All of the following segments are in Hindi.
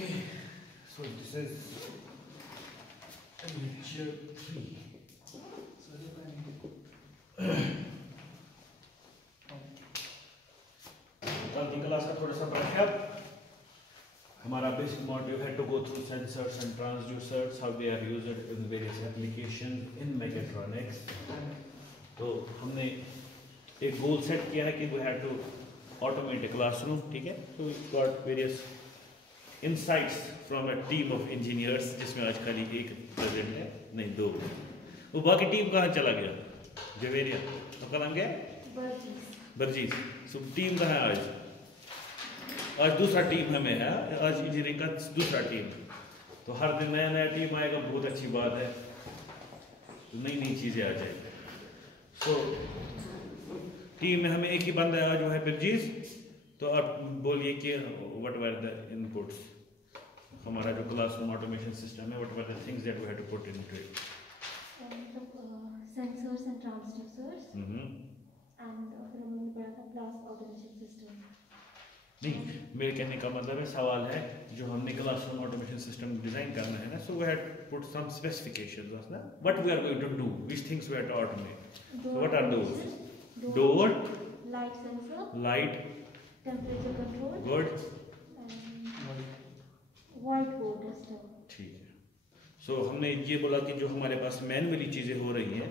Okay, so this is lecture 3. कल की क्लास का थोड़ा सा ब्रशअप. हमारा बेसिक मोटिव है to go through sensors and transducers, how they are used in various applications in mechatronics. तो हमने एक गोल सेट किया है कि we had to automate a classroom, ठीक है? So we got various insights from a team of engineers, जिसमें आज खाली एक प्रेजेंट है, नहीं दो. वो बाकी टीम कहाँ चला गया? जवेरिया. तो कल हम गए? बर्जीस. So टीम कहाँ है आज? आज दूसरा टीम हमें है. आज इंजीनियरिंग का दूसरा टीम. तो हर दिन नया नया टीम आएगा, बहुत अच्छी बात है. नई नई चीजें आ जाएगी. तो टीम में हमें एक ही बंदा है आज, वो है बर्जीस. तो आप बोलिए कि व्हाट वर द इनपुट्स. हमारा जो क्लासरूम ऑटोमेशन सिस्टम है, what were the things that we have to put into it. Sensors and transducers. And फिर हमने पढ़ा था क्लास ऑटोमेशन सिस्टम. नहीं, मेरे कहने का मतलब है, सवाल है जो हमने क्लासरूम ऑटोमेशन सिस्टम डिजाइन करना है ना, so we had put some specifications of that what we are going to do, which things we have to automate. So what are those? Door, light sensor, light, temperature control, good, white board system. ठीक है. सो हमने ये बोला कि जो हमारे पास मैनुअली चीजें हो रही हैं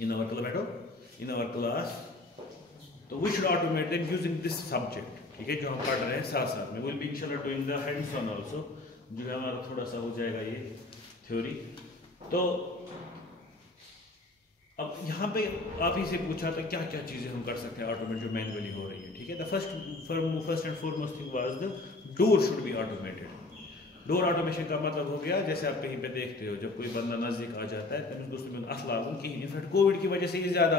इन आवर क्लास, तो we should automate them using this subject. ठीक है, जो हम पढ़ रहे हैं साथ साथ में विल बी इंशाल्लाह doing the hands on also, जो है हमारा थोड़ा सा हो जाएगा ये थ्योरी. तो अब यहाँ पे आप ही से पूछा था क्या क्या चीजें हम कर सकते हैं ऑटोमेट जो मैनुअली हो रही है. ठीक है, the first and foremost thing was the door should be automated. Door automation का मतलब हो गया, जैसे आप कहीं पे देखते हो जब कोई बंदा नजदीक आ जाता है तो दोस्तों में असलाम कि इनफैक्ट कोविड की वजह से ये ज़्यादा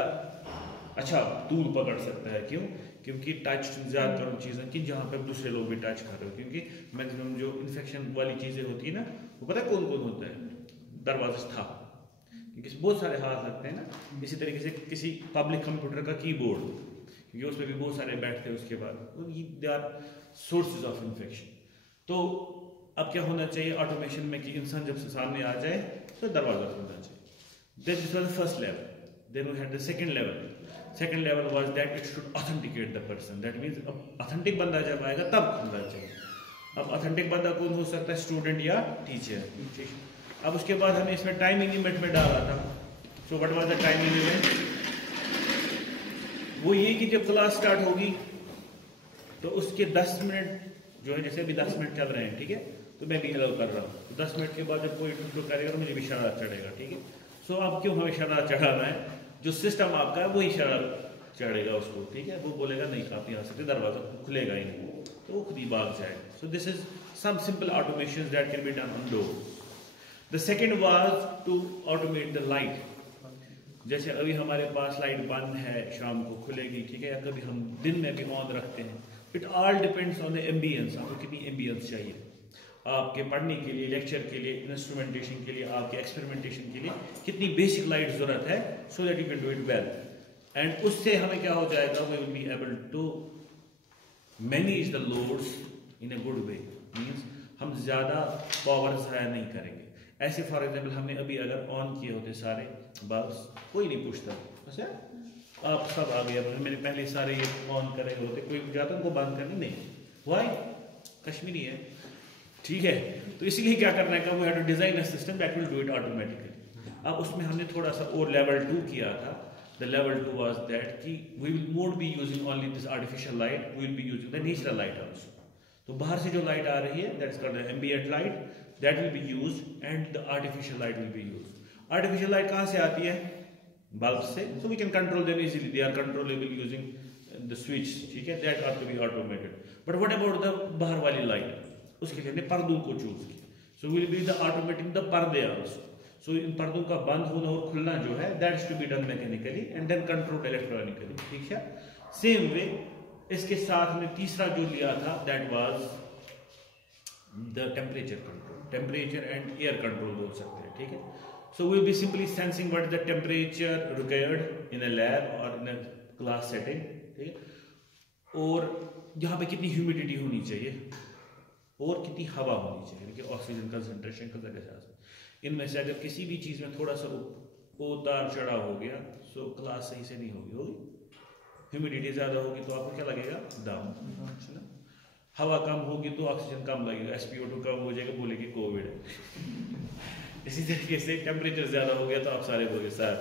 अच्छा दूर पकड़ सकता है. क्यों? क्योंकि टच ज़्यादातर उन चीज़ें की जहाँ पे दूसरे लोग भी टच कर रहे हो, क्योंकि मैक्सिमम जो इन्फेक्शन वाली चीज़ें होती है ना, वो पता है कौन कौन होता है? दरवाजा था, क्योंकि बहुत सारे हाथ लगते हैं ना. इसी तरीके से किसी पब्लिक कंप्यूटर का कीबोर्ड, क्योंकि उसमें भी बहुत सारे बैठते हैं उसके बाद, they are sources of infection. तो अब क्या होना चाहिए ऑटोमेशन में कि इंसान जब सामने आ जाए तो दरवाजा खुलना चाहिए. This was the first level. Then we had the second level. Second level was that it should authenticate the person. That means अब ऑथेंटिक बंदा जब आएगा तब खुलना चाहिए. अब ऑथेंटिक बंदा कौन हो सकता है? स्टूडेंट या टीचर. अब उसके बाद हमें इसमें टाइमिंग लिमिट में डाला था. So what was the timing limit? वो ये कि जब क्लास स्टार्ट होगी तो उसके 10 मिनट जो है, जैसे अभी 10 मिनट चल रहे हैं, ठीक है, तो मैं भी अलाउ कर रहा हूँ. तो 10 मिनट के बाद जब कोई इंटरव्यू करेगा तो मुझे भी शरारत चढ़ेगा. ठीक है, सो अब क्यों हमें शरारत चढ़ाना है? जो सिस्टम आपका है वही शरारत चढ़ेगा उसको. ठीक है, वो बोलेगा नहीं आप यहाँ सकते, दरवाजा खुलेगा ही नहीं, तो वो खुद ही भाग जाएगा. So this is some simple automation that can be done on door. The second was to automate the light. जैसे अभी हमारे पास लाइट बंद है, शाम को खुलेगी, ठीक है, या कभी हम दिन में भी ऑन रखते हैं. It all depends on the ambience. आपको कितनी एम्बियंस चाहिए आपके पढ़ने के लिए, लेक्चर के लिए, इंस्ट्रूमेंटेशन के लिए, आपके एक्सपेरिमेंटेशन के लिए कितनी बेसिक लाइट जरूरत है, so that you can do it well. And उससे हमें क्या हो जाएगा, we will be able to manage the loads in a good way. Means हम ज़्यादा पावर ज़ाया नहीं करेंगे. ऐसे फॉर एग्जाम्पल हमने अभी अगर ऑन किए होते सारे बल्ब्स, कोई नहीं पूछता. अच्छा आप सब आ गया, मैंने पहले सारे ये ऑन करे होते, कोई जाता उनको बंद करने नहीं. वाई? कश्मीरी है, ठीक है. तो इसीलिए क्या करना है, we have to design a system that will do it automatically. अब उसमें हमने थोड़ा सा और लेवल 2 किया था. द लेवल 2 वाज दैट कि we will not be using only this artificial light, we will be using the natural light also. तो बाहर से जो लाइट आ रही है, that is called the ambient light, that will be used and the artificial light will be used. Artificial light कहाँ से आती है? बल्ब से. So we can control them easily. They are controllable using the switch. ठीक है, that are to be automated. But what about the बाहर वाली लाइट? उसके लिए हमने पर्दों को चूज किया. So will be the automating the पर्दे आल्सो. सो इन पर्दों का बंद होना और खुलना जो है, that is to be done mechanically and then controlled electronically. ठीक है, सेम वे इसके साथ हमने तीसरा जो लिया था, that was the temperature control. Temperature and air control बोल सकते हैं. ठीक है, सो will be simply sensing what is the temperature required in a lab और इन अ क्लास सेटिंग. ठीक है, और यहाँ पे कितनी ह्यूमिडिटी होनी चाहिए, और कितनी हवा होनी चाहिए कि ऑक्सीजन कंसंट्रेशन का जगह। इनमें से अगर किसी भी चीज़ में थोड़ा सा उतार चढ़ाव हो गया तो क्लास सही से नहीं होगी। ह्यूमिडिटी ज़्यादा होगी तो आपको क्या लगेगा, दम। हवा कम होगी तो ऑक्सीजन कम लगेगा, SpO2 कम हो जाएगा, बोलेगी कोविड है। इसी तरीके से टेम्परेचर ज़्यादा हो गया तो आप सारे बोले सर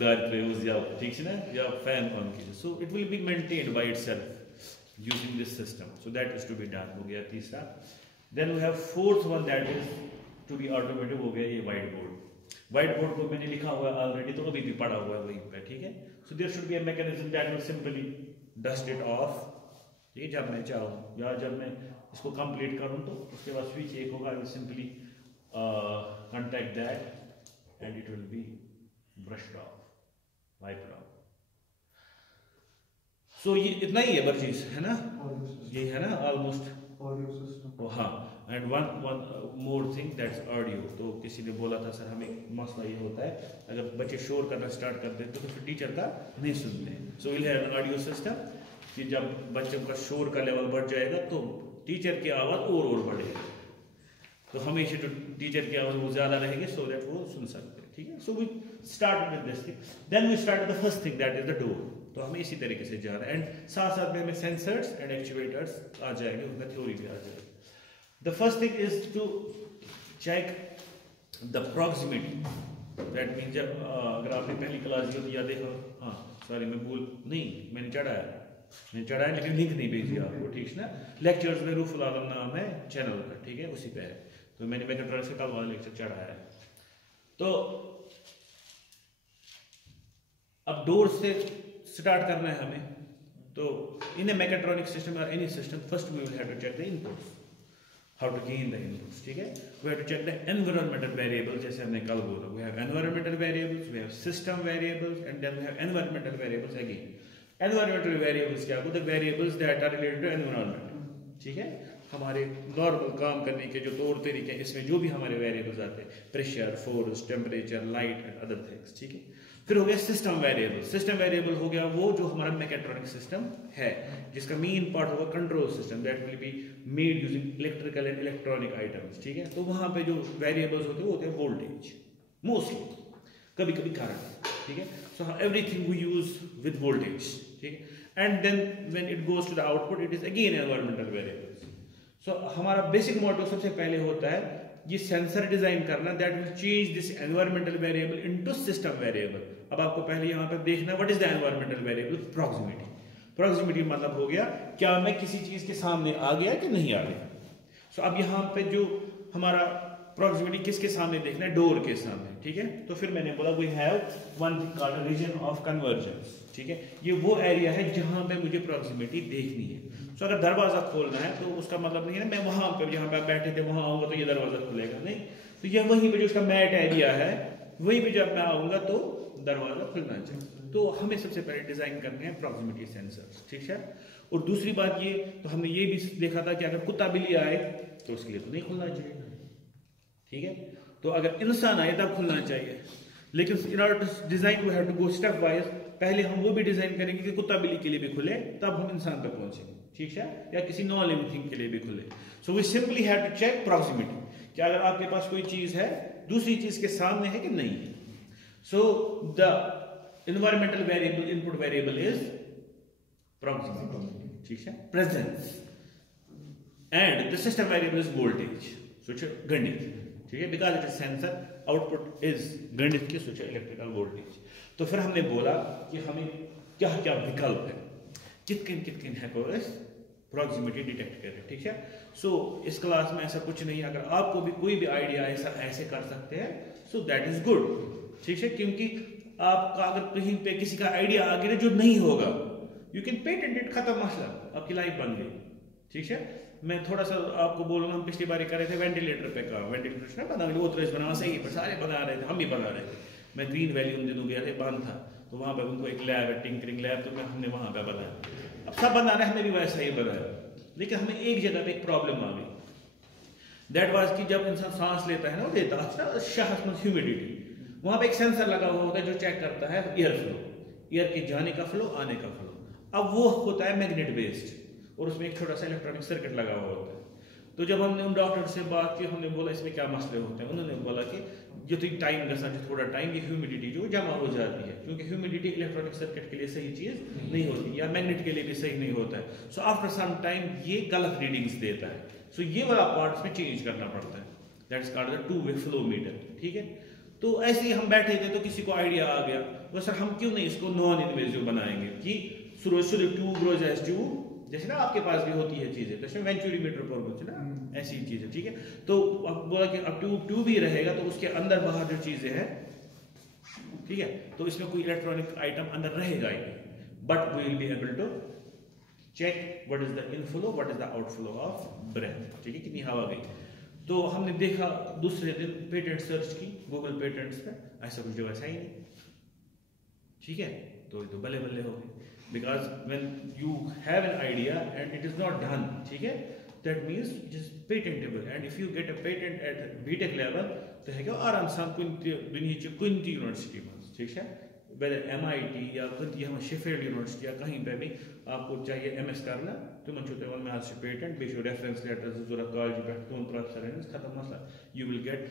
गाड़ी पे या ठीक है ना, या फैन ऑन कीजिए। So it will be maintained by itself using this system. So that is to be done, हो गया तीसरा। Then we have fourth one that is to be automated, हो गया ये व्हाइट बोर्ड। व्हाइट बोर्ड को मैंने लिखा हुआ है ऑलरेडी, तो अभी भी पढ़ा हुआ है वहीं पे, ठीक है। So there should be a mechanism that will simply dust it off. ये जब मैं चाहूँ या जब मैं इसको कंप्लीट करूँ तो उसके बाद स्विच एक होगा, I will simply contact that and it will be brushed off, wiped off. So ये इतना ही है बर्चीज, है ना, ये है ना ऑलमोस्ट ऑडियो सिस्टम। हाँ, and one more thing that's audio. तो किसी ने बोला था सर हमें मसला ये होता है अगर बच्चे शोर करना स्टार्ट कर देते तो फिर टीचर का नहीं सुनते। So will have an audio system कि जब बच्चों का शोर का लेवल बढ़ जाएगा तो टीचर की आवाज़ और बढ़ेगी, तो हमेशा जो टीचर की आवाज़ वो ज़्यादा रहेगी सो दैट वो सुन सकते हैं, ठीक है। So we start with this thing, then we start the first thing that is the door. तो हमें इसी तरीके से जाना है, एंड साथ साथ में हमें सेंसर्स एंड एक्चुएटर्स आ जाएंगे, उसमें थ्योरी भी आ जाएगी। The first thing is to check the proximity, that means जब अगर आपने पहली क्लास दी या देखो, हाँ सॉरी मैं मैंने चढ़ाया लेकिन लिंक नहीं भेजी आपको, ठीक है ना। लेक्चर्स में रूफुल आलम नाम है चैनल का, ठीक है, उसी पे है। तो मैंने मैकेट्रॉनिक्स से कल वाला लेक्चर चढ़ाया है। तो अब डोर से स्टार्ट करना है हमें। तो इन ए मैकेट्रॉनिक सिस्टम और any system first we will have to check the inputs, how to gain the inputs, ठीक है। We have to check the environmental variables, जैसे हमने कल बोला, we have environmental variables, we have system variables and then we have environmental variables again. Environmental variables क्या होते हैं, the variables that are related to environment, ठीक है। हमारे नॉर्मल काम करने के जो तौर तरीके हैं इसमें जो भी हमारे वेरिएबल्स आते हैं, pressure, force, temperature, light and other things, ठीक है। फिर हो गया सिस्टम वेरिएबल। सिस्टम वेरिएबल हो गया वो जो हमारा मैकेट्रॉनिक सिस्टम है, जिसका मेन पार्ट होगा control system that will be made using electrical and electronic items, ठीक है। तो वहां पे जो वेरिएबल्स होते हैं वो होते हैं वोल्टेज मोस्टली, कभी कभी करंट, ठीक है। So everything we use with voltage, ठीक है। And then when it goes to the output it is again environmental variables. So हमारा बेसिक मोटो सबसे पहले होता है ये सेंसर डिजाइन करना that will change this environmental variable into system variable. अब आपको पहले यहाँ पे देखना what is the environmental variable, proximity. Proximity मतलब हो गया क्या मैं किसी चीज के सामने आ गया कि नहीं आ गया। सो अब यहाँ पे जो हमारा प्रॉक्सिमिटी किसके सामने देखना है, डोर के सामने, ठीक है। तो फिर मैंने बोला we have one called region of convergence, ठीक है। ये वो एरिया है जहां पे मुझे प्रॉक्सिमिटी देखनी है। सो अगर दरवाजा खोलना है तो उसका मतलब नहीं है ना मैं वहां पे जहां पे आप बैठे थे वहां आऊंगा तो ये दरवाजा खुलेगा, नहीं। तो ये वहीं पे जो उसका मैट एरिया है वहीं पे जब मैं आऊंगा तो दरवाजा खुलना चाहिए। तो हमें सबसे पहले डिजाइन करने हैं प्रॉक्सिमिटी सेंसर, ठीक है। और दूसरी बात ये, तो हमने ये भी देखा था कि अगर कुत्ता बिल्ली आए तो उसके लिए तो नहीं खुलना चाहिए, ठीक है। तो अगर इंसान आए तब खुलना चाहिए, लेकिन in order to design we have to go stepwise. पहले हम वो भी डिजाइन करेंगे कि कुत्ता बिल्ली के लिए भी खुले, तब हम इंसान तक पहुंचेंगे, ठीक है, या किसी नॉन लिविंग थिंग के लिए भी खुले। So we simply have to check proximity, कि अगर आपके पास कोई चीज है दूसरी चीज के सामने है कि नहीं है। So the environmental variable input variable is proximity, ठीक है, presence, and the system variable is voltage, so गणित, ठीक है, because it is sensor, output is गणित की सोचा इलेक्ट्रिकल वोल्टेज। तो फिर हमने बोला कि हमें क्या क्या विकल्प है, कितकिन है को इस प्रॉक्सिमिटी डिटेक्ट करें, ठीक है। सो इस क्लास में ऐसा कुछ नहीं, अगर आपको भी कोई भी आइडिया ऐसा ऐसे कर सकते हैं सो दैट इज गुड, ठीक है। क्योंकि आपका अगर कहीं पे किसी का आइडिया आ गया जो नहीं होगा यू कैन पेटेंट इट, खत्म मसला, आपकी लाइफ बन गई, ठीक है। मैं थोड़ा सा आपको बोलूंगा, हम पिछली बार कर रहे थे वेंटिलेटर पे काम, वेंटिलेटर बना वो तो बना सही पर सारे बना रहे थे, हम भी बना रहे थे। मैं ग्रीन वैली उन दिनों गया थे, बंद था, तो वहां पे उनको एक लैब है टिंकरिंग लैब, तो हमने वहां पे बनाया। अब सब बना रहे, हमने भी वैसा ही बनाया, लेकिन हमें एक जगह पे एक प्रॉब्लम आ गई। दैट वाज कि जब इंसान सांस लेता है ना, वो लेता है शहस में ह्यूमिडिटी, वहां पे एक सेंसर लगा हुआ होता है जो चेक करता है एयर फ्लो, एयर के जाने का फ्लो, आने का फ्लो। अब वो होता है मैग्नेट बेस्ड और उसमें एक छोटा सा इलेक्ट्रॉनिक सर्किट लगा हुआ होता है। तो जब हमने उन डॉक्टर से बात की, हमने बोला इसमें क्या मसले होते हैं, उन्होंने बोला कि जो टाइम गसा जो थोड़ा टाइम, ये ह्यूमिडिटी जो जमा हो जाती है, क्योंकि ह्यूमिडिटी इलेक्ट्रॉनिक सर्किट के लिए सही चीज़ नहीं होती, या मैग्नेट के लिए भी सही नहीं होता है। सो आफ्टर सम टाइम ये गलत रीडिंग्स देता है। सो ये वाला पार्ट में चेंज करना पड़ता है, that is called the two way flow meter. ठीक है, तो ऐसे ही हम बैठे थे तो किसी को आइडिया आ गया, वो सर हम क्यों नहीं इसको नॉन इन्वेजिव बनाएंगे कि ट्यूब ग्रोज एज ट्यूब, जैसे ना आपके पास भी होती है चीजें, जैसे वेंचुरीमीटर पर कुछ ना ऐसी चीजें। ठीक है, तो अब बोला कि अब ट्यूब ही रहेगा, तो उसके अंदर बाहर जो चीजें हैं, ठीक है, तो इसमें कोई इलेक्ट्रॉनिक आइटम अंदर रहेगा ही नहीं, but we will be able to check what is the inflow what is the outflow of breath. ठीक है, कितनी हवा गई। तो हमने देखा दूसरे दिन पेटेंट सर्च की गूगल पेटेंट्स पे, ऐसा कुछ जगह है ही नहीं। ठीक है, तो बल्ले बल्ले हो गए, because when you have an idea and it is not done, ठीक है, that means it is patentable, and if you get a patent at BTech level तो है आराम सान दुनिया कुन यूनिवर्सिटी में, ठीक है, वेदर MIT या कुन शेफील्ड यूनिवर्सिटी या कहीं पे भी आपको चाहिए MS करना, तुम मे पेटेंट बे रेफरेंस लेटर जरूरत कॉलेज पे तुम प्रोफेसर खत्म मसला, यू विल गेट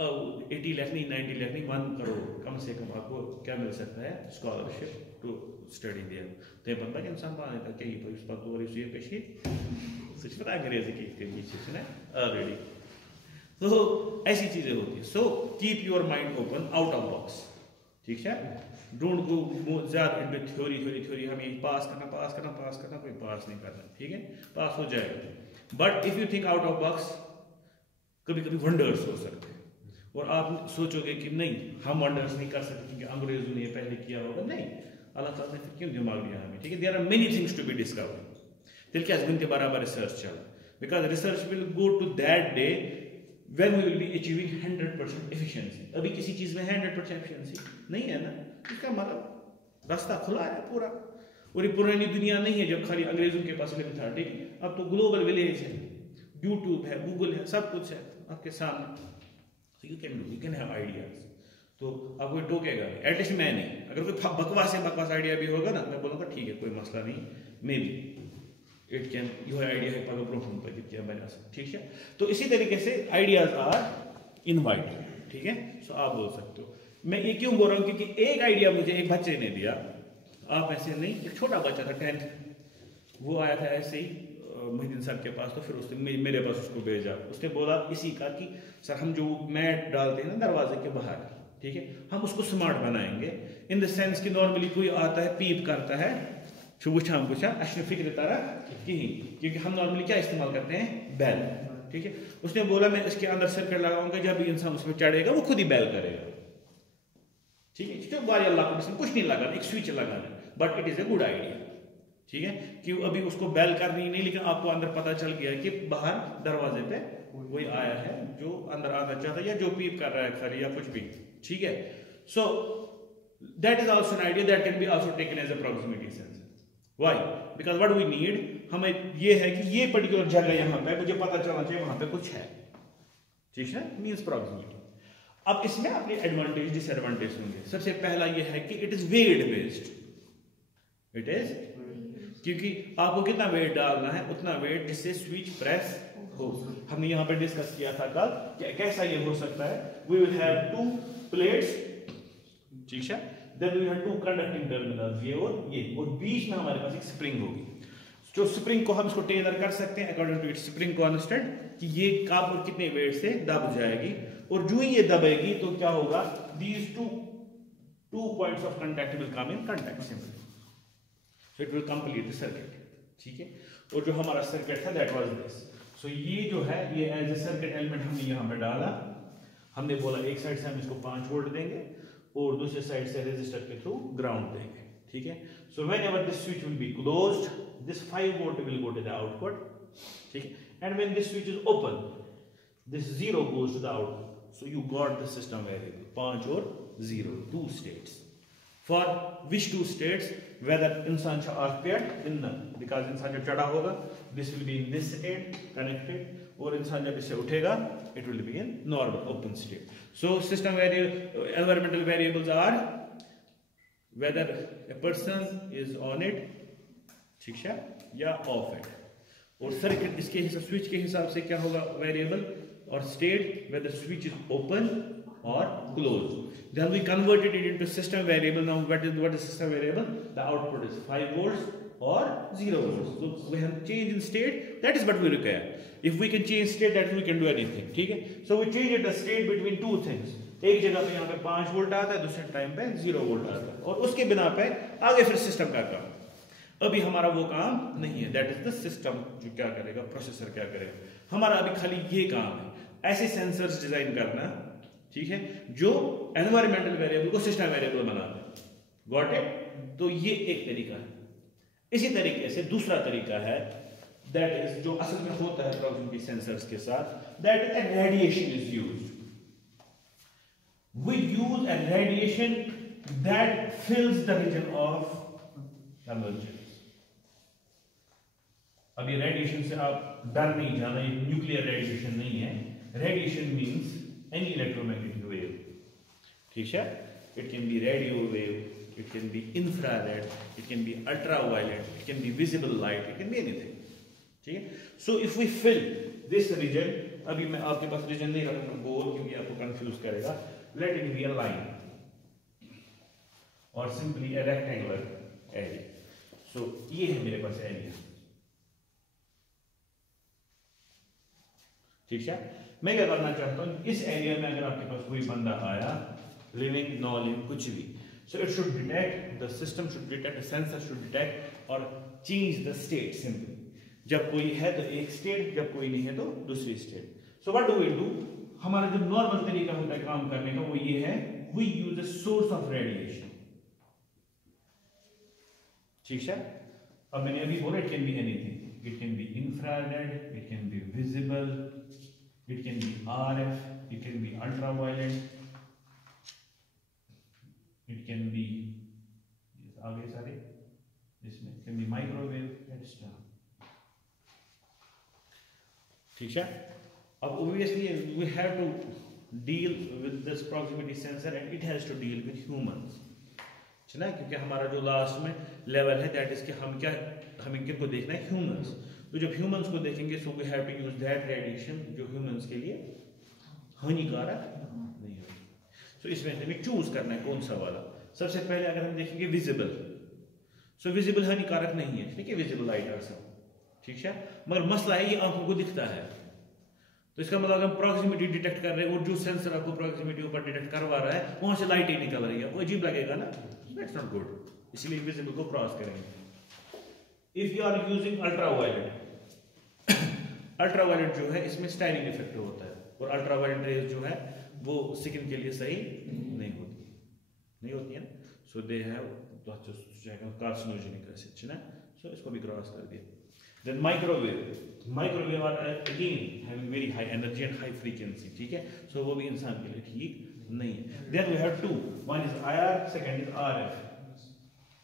80 लाख नहीं 90 लाख नहीं 1 करोड़ कम से कम आपको क्या मिल सकता है, स्कॉलरशिप टू स्टडी देयर। तो पता इंसान पाने क्या अंग्रेजी की ऑलरेडी, तो ऐसी चीजें होती है। So keep your mind open out of box, ठीक है, डोंट गो ज्यादा इनटू थ्योरी, हमें पास करना, कोई पास नहीं करना, ठीक है, पास हो जाएगा। But if you think out of box, कभी कभी वंडर्स हो सकते हैं, और आप सोचोगे कि नहीं हम वंडर्स नहीं कर सकते क्योंकि अंग्रेजों ने पहले किया होगा, नहीं, अल्लाह ताला ने फिर क्यों दिमाग दिया हमें, ठीक है। There are many things to be discovered, तेल क्या गुनते बराबर रिसर्च चला, because research will go to that day when we will be achieving 100% efficiency। अभी किसी चीज में 100% efficiency नहीं है ना, इसका मतलब रास्ता खुला है पूरा, और ये पुरानी दुनिया नहीं है जब खाली अंग्रेजों के पास इल्म था, ठीक है, अब तो ग्लोबल विलेज है, यूट्यूब है, गूगल है, सब कुछ है आपके सामने, so you can have ideas। तो आप कोई टोकेगा नहीं, एटलीस्ट मैं नहीं, अगर कोई बकवास आइडिया भी होगा ना, मैं बोलूँगा ठीक है कोई मसला नहीं, may be it can you idea है पगह ब्रोहन पे क्या बना सकते, ठीक है। तो इसी तरीके से आइडियाज आर इनवाइटेड, ठीक है। सो आप बोल सकते हो, मैं ये क्यों बोल रहा हूँ, क्योंकि एक आइडिया मुझे एक बच्चे ने दिया, आप ऐसे नहीं, एक छोटा बच्चा था 10th, वो आया था ऐसे ही मोहिद्दीन सर के पास, तो फिर उसने मेरे पास उसको भेजा, उसने बोला इसी का कि सर हम जो मैट डालते हैं ना दरवाजे के बाहर, ठीक है, हम उसको स्मार्ट बनाएंगे, इन द सेंस कि नॉर्मली कोई आता है पीप करता है, पूछा अश्न फिक्र तारा कहीं, क्योंकि हम नॉर्मली क्या इस्तेमाल करते हैं, बैल, ठीक है। उसने बोला मैं इसके अंदर सर्किट लगाऊंगा, जब भी इंसान उसमें चढ़ेगा वो खुद ही बैल करेगा, ठीक है, कुछ नहीं लगाना, एक स्विच लगाना, but it is a good idea, ठीक है, कि अभी उसको बैल करनी नहीं, लेकिन आपको अंदर पता चल गया कि बाहर दरवाजे पे कोई आया है जो अंदर आना चाहता है या जो पीप कर रहा है खाली या कुछ भी, ठीक है। So that is also an idea that can be also taken as a proximity sensor. Why? Because what we need, हमें ये है कि ये पर्टिकुलर जगह यहाँ पे मुझे पता चलना चाहिए वहां पे कुछ है, ठीक है, मीन्स प्रॉक्सिमिटी। अब इसमें अपने एडवांटेज डिसएडवांटेज होंगे। सबसे पहला ये है कि it is weight based, it is, क्योंकि आपको कितना वेट डालना है उतना वेट जिससे स्विच प्रेस हो। हमने यहाँ पे डिस्कस किया था कल कि कैसा ये हो सकता है, वी विल हैव 2 प्लेट्स, ठीक है, then we have 2 conducting terminals, ये और बीच में हमारे पास एक स्प्रिंग होगी, जो स्प्रिंग को हम इसको टेलर कर सकते हैं according to its spring constant, कि ये कब और कितने वेट से दब जाएगी, और जो ही ये दबेगी तो क्या होगा, these two points of contact will come in contact simply, so it will complete the circuit, ठीक है। और जो हमारा सर्किट था that was this, so ये जो है ये एज ए सर्किट एलिमेंट हमने यहाँ पे डाला, हमने बोला एक साइड से हम इसको 5 वोल्ट देंगे और दूसरे साइड से रेजिस्टर के थ्रू ग्राउंड देंगे, ठीक है। So whenever this switch will be closed, this 5 volt will go to the output, ठीक है, and when this switch is open, this 0 goes to the output, so you got the system variable 5 और 0, 2 states, for which 2 states, whether इंसान occupied in the, because इंसान जब चढ़ा होगा this will be in this state connected, और इंसान जब इससे उठेगा it will be in normal open state। So system environmental variables are whether a person is on it, ठीक है, या off it, और सर्किट इसके हिसाब स्विच के हिसाब से क्या होगा वेरिएबल और state whether switch is open or closed. Then we converted it into system variable. Now what is system variable? The output is 5 volts or 0 volts. So we have change in state. That is what we require. If we can change state, that we can do anything. ठीक है? So we changed the state between two things. एक जगह पे यहाँ पे 5 वोल्ट आता है, दूसरे टाइम पे 0 वोल्ट आता है, और उसके बिना पे आगे फिर सिस्टम का काम. अभी हमारा वो काम नहीं है. दैट इज द सिस्टम जो क्या करेगा, प्रोसेसर क्या करेगा. हमारा अभी खाली ये काम है, ऐसे सेंसर्स डिजाइन करना, ठीक है, जो एनवायरमेंटल वेरिएबल को सिस्टम वेरिएबल बना दे. Got it? तो ये एक तरीका है. इसी तरीके से दूसरा तरीका है, दैट इज जो असल में होता है प्रॉक्सिमिटी सेंसर्स के साथ, that is radiation is used. We use a radiation that fills the region of convergence. अब ये रेडिएशन से आप डर नहीं जाना, ये न्यूक्लियर रेडिएशन नहीं है. Radiation means any electromagnetic wave. ठीक है? It can be radio wave, it can be infrared, it can be ultraviolet, it can be visible light, it can be anything. ठीक है? So if we fill this region, अभी मैं आपके पास region नहीं रखूंगा गोल क्योंकि आपको confuse करेगा. Let it be a line or simply a rectangular area. So ये है मेरे पास area. ठीक है? मैं क्या करना चाहता हूं, इस एरिया में अगर आपके पास कोई बंदा आया, लिविंग नॉन लिविंग कुछ भी, so it should detect, the system should detect, the sensor should detect और चेंज द स्टेट सिंपली. जब कोई है तो एक स्टेट, जब कोई नहीं है तो दूसरी state. So what do we do? हमारा जो नॉर्मल तरीका होता है काम करने का वो ये है, we use a source of radiation. ठीक है? अब मैंने अभी बोला it can be anything. It can be infrared, it can be visible, it can be RF, it can be ultraviolet, it can be आगे सारे इसमें can be microwave, etc. ठीक है? अब obviously we have to deal with this proximity sensor and it has to deal with humans. है ना? क्योंकि हमारा जो लास्ट में लेवल है दैट इज कि हमें किनको देखना है, ह्यूमंस. तो जब ह्यूमंस को देखेंगे so we have to use that radiation जो ह्यूमंस के लिए हानिकारक नहीं होगी. सो इसमें हमें चूज करना है कौन सा वाला. सबसे पहले अगर हम देखेंगे विजिबल, सो विजिबल हानिकारक नहीं है, ठीक है, विजिबल लाइट आ सब, ठीक है, मगर मसला है ये आंखों को दिखता है. तो इसका मतलब हम प्रॉक्सिमिटी डिटेक्ट कर रहे हैं और जो सेंसर आपको प्रॉक्सिमिटी ऊपर डिटेक्ट करवा रहा है वहां से लाइट ही निकल रही है, वो अजीब लगेगा ना. That's not good. इसलिए विजिबल को क्रॉस करेंगे. If you are using ultraviolet, ultraviolet जो है इसमें स्टाइरिंग इफेक्ट होता है और अल्ट्रावायलेट रेज जो है वो स्किन के लिए सही नहीं होती है. So they have carcinogenic acid ना. सो इसको भी क्रॉस कर दिया. Then microwave are again having very high energy and high frequency. ठीक है? सो वो भी इंसान के लिए ठीक नहीं है. Then we have two, one is IR, second is RF.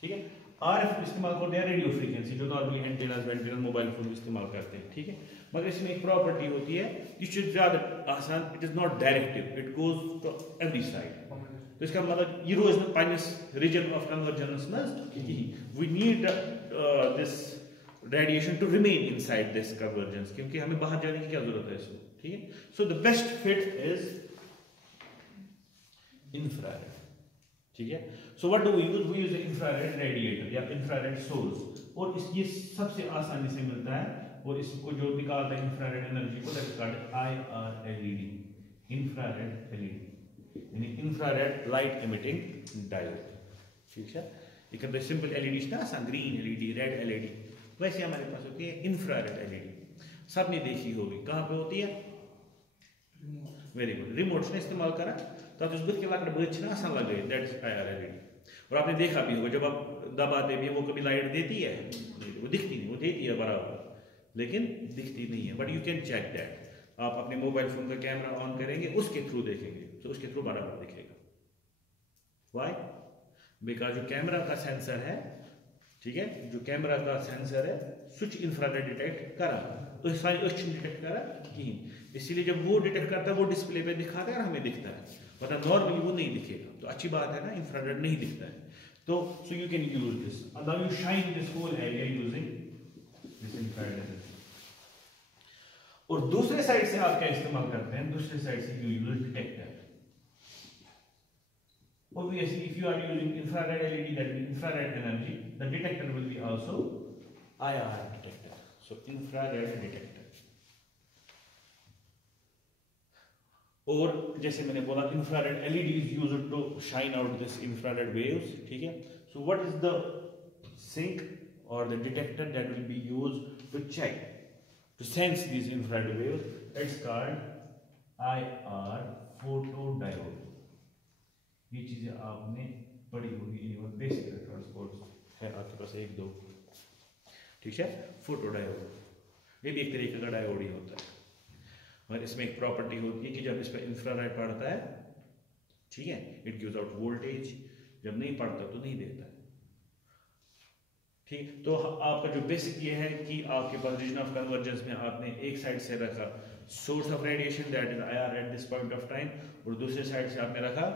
ठीक है? RF इस्तेमाल करते हैं रेडियो फ्रीक्वेंसी जो नॉर्मली एंटेनास वेंटेनस मोबाइल फोन इस्तेमाल करते हैं. ठीक है? मगर इसमें एक प्रॉपर्टी होती है, ये ज्यादा आसान, it is not directive, it goes to every side. तो इसका मतलब ये रोज में पाइनस रीजन ऑफ कन्वर्जेंस में we need this radiation to remain inside this convergence, क्योंकि हमें बाहर जाने की क्या जरूरत है इसको. ठीक है? So the best fit is infrared. ठीक है? So what do we use infrared radiator या इंफ्रारेड सोर्स, और ये सबसे आसानी से मिलता है और इसको जो निकालता है इंफ्रारेड एनर्जी को, that is called IR LED, infrared LED, यानी इंफ्रारेड लाइट इमिटिंग डायोड. ठीक है? ये कहते हैं सिंपल LED ना, आसान ग्रीन LED, रेड LED, वैसे हमारे पास होती है इंफ्रारेड LED. सबने देखी होगी. कहाँ पे होती है? Very good. रिमोट से इस्तेमाल करा तो उस बुत के लाकर बहुत ना आसान लग गई. That is IR LED. और आपने देखा भी होगा जब आप दबाते भी वो कभी लाइट देती है, वो दिखती नहीं, वो देती है बराबर लेकिन दिखती नहीं है. But you can check that. आप अपने मोबाइल फोन का कैमरा ऑन करेंगे, उसके थ्रू देखेंगे तो उसके थ्रू बराबर दिखेगा. व्हाई? बिकॉज जो कैमरा का सेंसर है, ठीक है, जो कैमरा का सेंसर है स्विच इंफ्रारेड डिटेक्ट करा तो सारी अच्छी डिटेक्ट करा कहीं, इसलिए जब वो डिटेक्ट करता है वो डिस्प्ले पे दिखाता है और हमें दिखता है, वरना नॉर्मली वो नहीं दिखेगा. तो अच्छी बात है ना, इंफ्रारेड नहीं दिखता है. तो so you can use this. Now you shine this whole area using this infrared energy. और दूसरे साइड से आप क्या इस्तेमाल करते हैं, दूसरे साइड से you use detector. Obviously, if you are using infrared LED, that means infrared energy, the detector will be also IR detector. So infrared detector. और जैसे मैंने बोला infrared LED is used to shine out this infrared waves, ठीक है। So what is the sink or the detector that will be used to check, to sense these infrared waves? It's called IR photodiode। ये चीजें आपने पढ़ी होगी, बेसिक ट्रांसपोर्ट है आपके पास एक दो, ठीक है। फोटोडायोड ये भी एक तरीके का डायोड ही होता है, और इसमें एक प्रॉपर्टी होती है कि जब इस पर इंफ्रारेड पड़ता है, ठीक है, इट गिव्स आउट वोल्टेज, जब नहीं पड़ता तो नहीं देता है, ठीक। तो आपका जो बेसिक ये है कि आपके पास रीजन ऑफ कन्वर्जेंस में आपने एक साइड से रखा source of radiation that is IR at this point of time, और दूसरे साइड से आपने रखा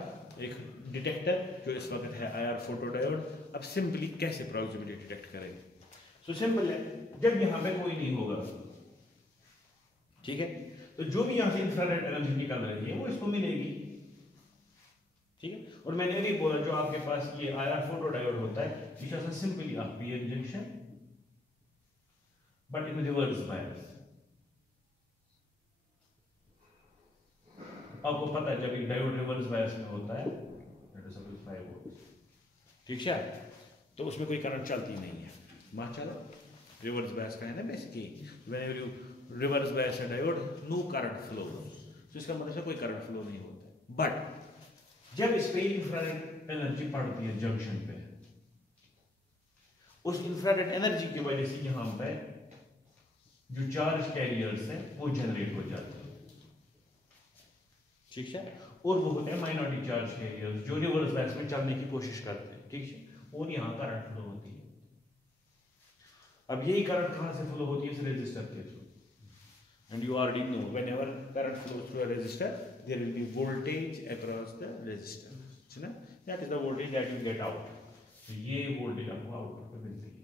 एक डिटेक्टर जो इस वक्त है IR फोटोडायोड। अब सिंपली कैसे प्रॉक्सिमिटी डिटेक्ट करेंगे? सो सिंपल है, जब यहां पे कोई नहीं होगा, ठीक है, तो जो भी यहां से इंफ्रारेड एनर्जी निकल रही है वो इसको मिलेगी, ठीक है। और मैंने भी बोला जो आपके पास ये IR फोटोडायोड होता है, it is simply a PN junction but in reverse bias. आपको पता है जब एक डायोड रिवर्स बायस में होता है, दैट इज सपोज 5 वोल्ट, ठीक है, तो उसमें कोई करंट चलती नहीं है, मान चलो रिवर्स बायस का है ना basically, whenever you reverse bias diode no current flow, तो इसका मतलब से कोई करंट फ्लो नहीं होता। बट जब इस पे इंफ्रारेड एनर्जी पड़ती है जंक्शन पे, उस इंफ्रारेड एनर्जी की वजह से यहां पे जो चार्ज कैरियर्स हैं वो जनरेट हो जाते हैं, ठीक है, और वो होते हैं माइनॉरिटी चार्ज कैरियर्स जो रिवर्स बायस में चलने की कोशिश करते हैं, ठीक है, और यहां करंट फ्लो होती है। अब यही करंट कहां से फ्लो होती है? इस रेजिस्टर के through, and you already know whenever current flows through a resistor there will be voltage across the resistor, है ना, that is the voltage that you get out, तो ये वोल्टेज आपको आउटपुट पे मिलती है।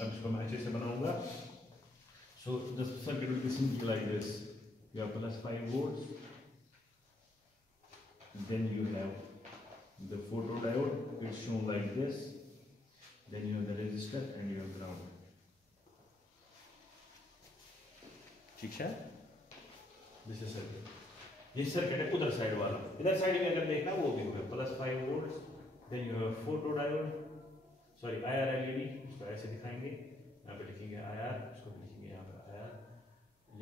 अब इसको मैं अच्छे से बनाऊंगा। so the circuit will be simply like this, you have plus 5 volts, then you have the photodiode, it's shown like this, then you have the resistor and you have ground, ठीक है। दिस इज सर्किट, ये सर्किट है उधर साइड वाला, इधर साइड में अगर देखना वो भी होगा plus 5 volts, then you have photodiode, sorry IR LED, इसको ऐसे दिखाएंगे, यहाँ पे लिखेंगे IR, इसको लिखेंगे यहाँ पे IR,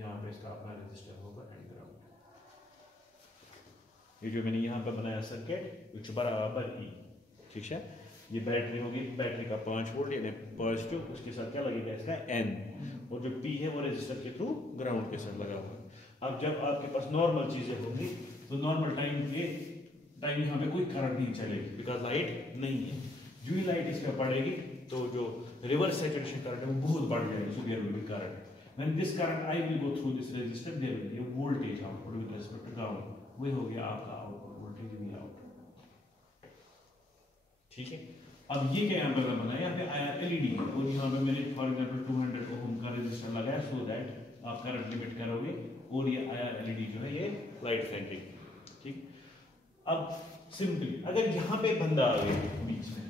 यहाँ पे इसका अपना रेजिस्टर होगा एंड ग्राउंड। ये जो मैंने यहाँ पे बनाया सर्किट कुछ बराबर ई, ठीक है, ये बैटरी होगी, बैटरी का 5 वोल्ट यानी पॉजिटिव, उसके साथ क्या लगेगा इसका N, और जो P है वो रेजिस्टर के थ्रू ग्राउंड के साथ लगा हुआ है। अब जब आपके पास नॉर्मल चीजें होंगी तो नॉर्मल टाइम यहाँ पे कोई करंट नहीं चलेगी, बिकॉज लाइट नहीं है। जो ही लाइट इसमें पड़ेगी तो जो रिवर्स सैचुरेशन करंट है वो बहुत बढ़ जाएगा, so there will be current, when this current I will go through this resistor there will be a voltage output with respect to ground, वो हो गया आपका आउटपुट वोल्टेज वी आउट, ठीक है। अब ये क्या यहाँ पर बनाया, यहाँ पे IR LED है, और यहाँ पे मैंने फॉर एग्जांपल 200 ओम का रेजिस्टर लगाया, सो दैट आप करंट लिमिट करोगे, और ये IR LED जो है ये लाइट सेंट्रिक, ठीक। अब सिंपली अगर यहाँ पे बंदा आ गया बीच में,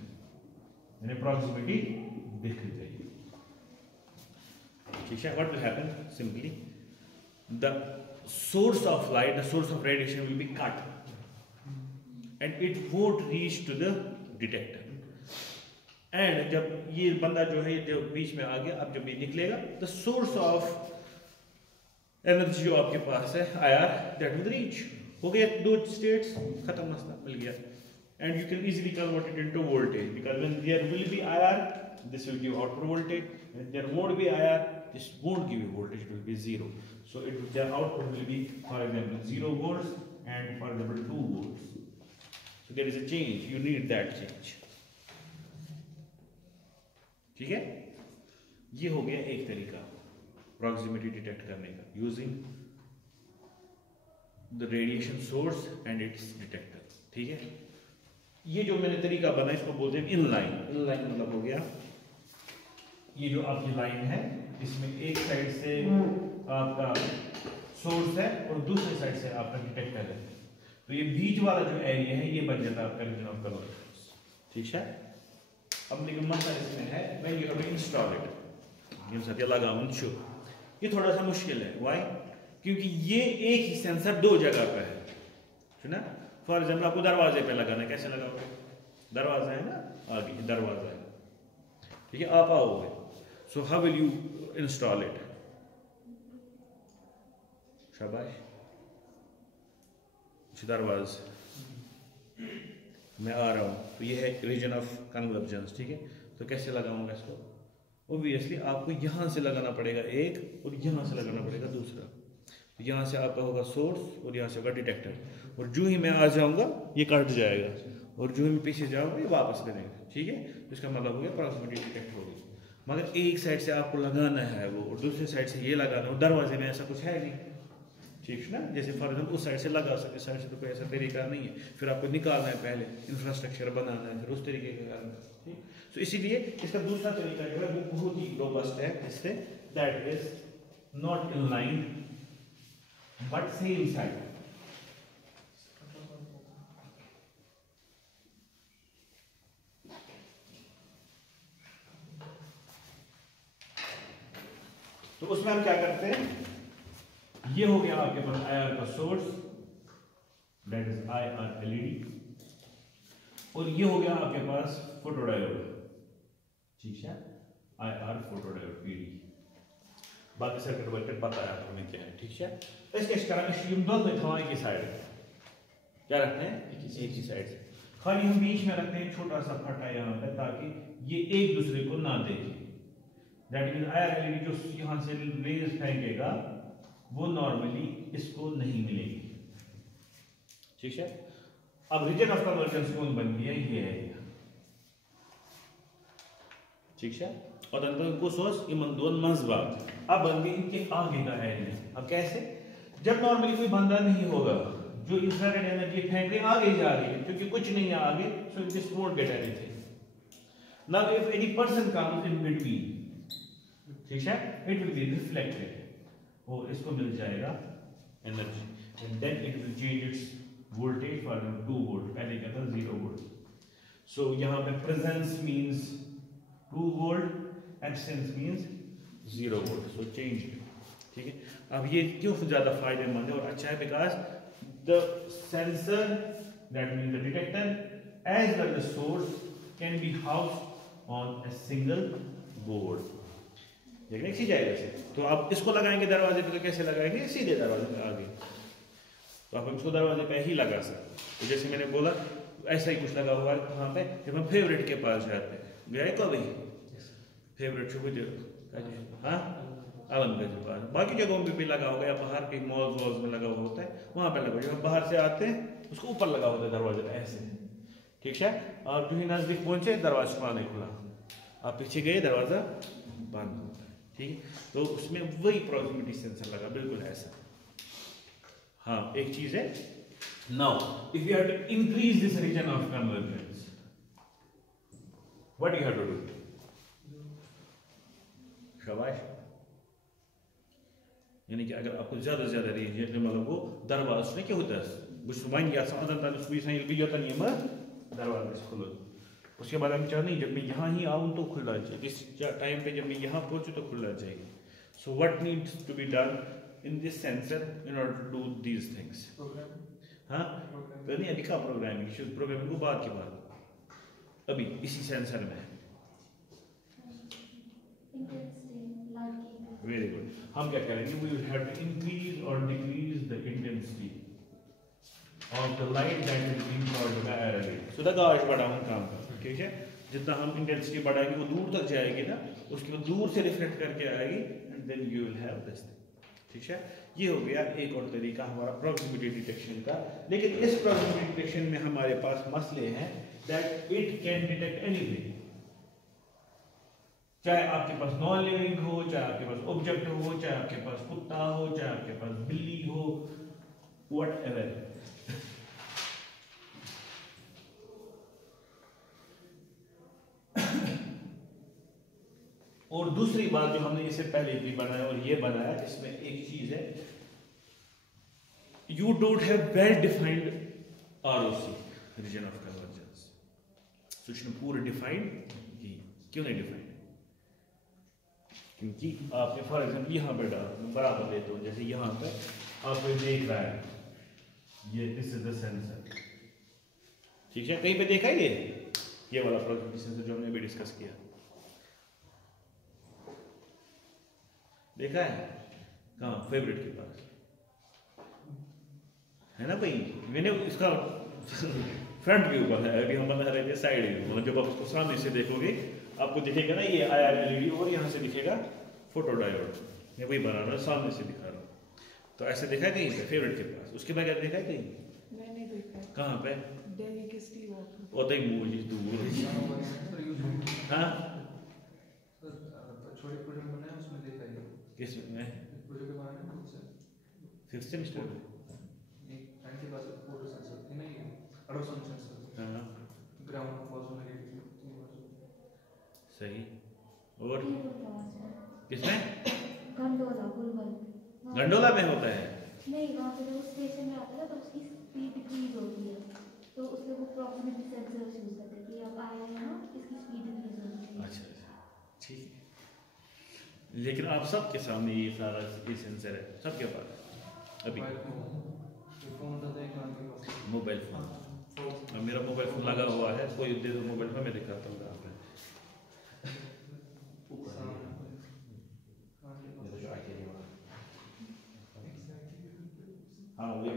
यानी प्रॉक्सिमिटी दिख जाएगी, ठीक है, what will happen, simply the source of light, the source of radiation will be cut and it won't reach to the detector, and जब ये बंदा जो है जो बीच में आ गया, अब जब ये निकलेगा द सोर्स ऑफ एनर्जी जो आपके पास है IR दैट विल रीच, हो गया दो स्टेट्स खत्म, मसला मिल गया, and you can easily convert it into voltage, because when there will be IR this will give output voltage, when there won't be IR this won't give you voltage, it will be 0, so it the output will be for example 0 volts and for example 2 volts, so there is a change, you need that change, ठीक है। ये हो गया एक तरीका प्रॉक्सिमिटी डिटेक्ट करने का, using the radiation source and it's detector, ठीक है। ये जो मैंने तरीका बनाया इसको बोलते हैं इनलाइन, इनलाइन मतलब हो गया ये जो आपकी लाइन है इसमें एक साइड से आपका सोर्स है और दूसरी साइड से आपका डिटेक्टर है, तो ये बीच वाला जो एरिया है ये बन जाता है आपका रीजन ऑफ कन्वर्जेंस। ठीक है, अब लेकिन मसला इसमें है when you have to install it, ये साथ लगाउन छु, ये थोड़ा सा मुश्किल है। व्हाई? क्योंकि ये एक ही सेंसर दो जगह पे है, सुना। फॉर एग्जाम्पल आपको दरवाजे पे लगाना है, कैसे लगाओगे? दरवाजा है ना, आगे दरवाजा है, ठीक है, आप आओगे, so how will you install it? शाबाश, दरवाज मैं आ रहा हूँ, तो ये है रीजन ऑफ कन्वर्जेंस। ठीक है, तो कैसे लगाऊंगा इसको? ऑब्वियसली आपको यहाँ से लगाना पड़ेगा एक और यहाँ से लगाना पड़ेगा दूसरा। तो यहाँ से आपका होगा सोर्स और यहाँ से होगा डिटेक्टर, और जो ही मैं आ जाऊँगा ये कट जाएगा, और जो ही मैं पीछे जाऊँगा ये वापस करेंगे। ठीक है, तो इसका मतलब हो गया प्रॉक्सिमिटी डिटेक्ट होगी। मगर एक साइड से आपको लगाना है वो, और दूसरी साइड से ये लगाना है, और दरवाजे में ऐसा कुछ है नहीं, ठीक है ना। जैसे फॉर एग्जाम्पल उस साइड से लगा सकते, इस साइड से तो कोई ऐसा तरीका नहीं है, फिर आपको निकालना है, पहले इंफ्रास्ट्रक्चर बनाना है, फिर उस तरीके का करना है। ठीक, तो इसीलिए इसका दूसरा तरीका जो है वो बहुत ही रोबस्ट है, इससे that is not in line but same side. तो उसमें हम क्या करते हैं, ये हो गया आपके पास IR का source, that is IR LED, और ये हो गया आपके पास फोटोडायोड। ठीक है, IR फोटोडायोड PD, बाकी सर्किट वर्किट पता है आपको क्या है। ठीक है, इसके दोनों थवाएं की साइड क्या रखते हैं, एक ही साइड से, खाली हम बीच में रखते हैं छोटा सा फटा यहाँ पे, ताकि ये एक दूसरे को ना देखे। दैट मीन IR LED जो यहाँ से रेज फेंकेगा वो नॉर्मली इसको नहीं मिलेगी। ठीक है, अब रीजन ऑफ कन्वर्जेंस कौन बन गया, ये है। ठीक है, और इनको सोर्स इमन दोन मजबात अब बन गई इनके आगे का एरिया। अब कैसे? जब नॉर्मली कोई बंदा नहीं होगा, जो इंफ्रारेड एनर्जी फेंक रहे आगे जा रही है, क्योंकि कुछ नहीं है आगे, so this won't get anything. Now if any person comes in between, ठीक है, इट विल बी रिफ्लेक्टेड, वो इसको मिल जाएगा energy, and then it will change its voltage for 2 volt, पहले क्या था 0 वोल्ट। सो यहाँ पे presence means 2 volt, absence means 0 volt, so change it. ठीक है, अब ये क्यों ज्यादा फायदेमंद है और अच्छा है? Because the sensor, that means the detector as well the source can be housed on a single board. देखने सी जाएगा इसे, तो आप इसको लगाएंगे दरवाजे पे, तो कैसे लगाएंगे? सीधे दरवाजे पे आगे, तो आप इसको दरवाजे पे ही लगा सकते। तो जैसे मैंने बोला ऐसा ही कुछ लगा हुआ है वहाँ पे, जब हम फेवरेट के पास जाते हैं, गए कभी फेवरेट शुभ, हाँ आलमगंज के पास, बाकी जगहों पे भी लगा होगा, या बाहर के मॉल्स वॉल्स में लगा हुआ होता है, वहाँ पे लगा। जब हम बाहर से आते हैं उसको ऊपर लगा होता है दरवाजे पे ऐसे। ठीक है, आप जो ही नजदीक पहुंचे दरवाजा नहीं खुला, आप पीछे गए दरवाजा बंद। ठीक है, तो उसमें वही प्रॉक्सिमिटी सेंसर लगा, बिल्कुल ऐसा। हाँ, एक चीज है, now if you have to increase this region of convergence, what you have to do? शाबाश, यानी कि अगर आपको ज्यादा से ज्यादा रीजन मतलब वो दरवाजा ने क्या होता है बुश वन या साधन तन सुई साइन भी होता नहीं है दरवाजा खुलो, उसके बाद हम चाह नहीं जब मैं यहाँ ही आऊँ तो खुला चाहिए, इस टाइम पे जब मैं यहाँ पहुँचूँ तो खुला चाहिए। So what needs to be done in this sensor in order to do these things? हाँ, तो नहीं अभी का प्रोग्रामिंग, प्रोग्रामिंग को बाद की बात, अभी इसी सेंसर में। वेरी गुड, हम क्या करेंगे, we will have to increase और decrease the intensity of the light that is being called by error. So the guys बढ़ाऊं काम का, ठीक है, जितना हम इंटेंसिटी बढ़ाएंगे वो दूर तक जाएगी ना, उसके बाद दूर से रिफ्लेक्ट करके आएगी, and then you will have this. ठीक है, ये हो गया एक और तरीका हमारा प्रॉक्सिमिटी डिटेक्शन का। लेकिन इस प्रॉक्सिमिटी डिटेक्शन में हमारे पास मसले हैं that it can detect anything, चाहे आपके पास नॉन लिविंग हो, चाहे आपके पास ऑब्जेक्ट हो, चाहे आपके पास कुत्ता हो, चाहे आपके पास बिल्ली हो, व्हाटएवर। और दूसरी बात जो हमने इससे पहले भी बनाया और ये बनाया, इसमें एक चीज है, you don't have well defined ROC region of convergence. तो पूरे डिफाइंड क्यों नहीं डिफाइंड? क्योंकि आपने फॉर एग्जाम्पल यहाँ पे बराबर लेते हो, जैसे यहाँ पे आपको देख रहा है ये दिस इज द सेंसर, ठीक है, कहीं पे देखा है ये वाला प्रॉक्सिमिटी सेंसर जो हमने अभी डिस्कस किया, देखा है कहाँ? फेवरेट के पास है ना भाई। मैंने इसका फ्रंट व्यू बना है, अभी हम बना रहे थे साइड व्यू, मतलब जब आप उसको सामने से देखोगे आपको दिखेगा ना ये IR LED और यहाँ से दिखेगा फोटो डायोड। मैं वही बना रहा हूँ, सामने से दिखा रहा हूँ। तो ऐसे देखा है कहीं पे फेवरेट के पास? उसके बाद क्या देखा है कहीं? मैंने देखा। कहाँ पे? दिल्ली के स्टीव वॉक। होता ही मूवी दूर। हाँ छोटे प्रोजेक्ट बनाए उसमें देखा है। किस में? प्रोजेक्ट बनाने में मुझसे 5th सेमेस्टर में एक फ्रेंड के पास फोटो सेंसर थी ना, ये अल्ट्रासाउंड सेंसर। हाँ ग्राउंड वाज में लगी थी। सही। और गंडोला किसमें? गुलबर्ग। गंडोला में होता है? नहीं, वहाँ पे जब स्टेशन में आता है तो उसकी स्पीड डिक्रीज होती है, तो उसके वो प्रॉक्सिमिटी सेंसर यूज करते हैं कि अब आए हैं ना, इसकी स्पीड डिक्रीज होती है। अच्छा अच्छा ठीक है। लेकिन आप सबके सामने ये सारा ये सेंसर है सबके पास अभी। फोन था एक काम के पास मोबाइल फोन, अब मेरा मोबाइल फोन लगा हुआ है, कोई दे दो मोबाइल फोन, मैं दिखाता हूँ आपको। हाँ वो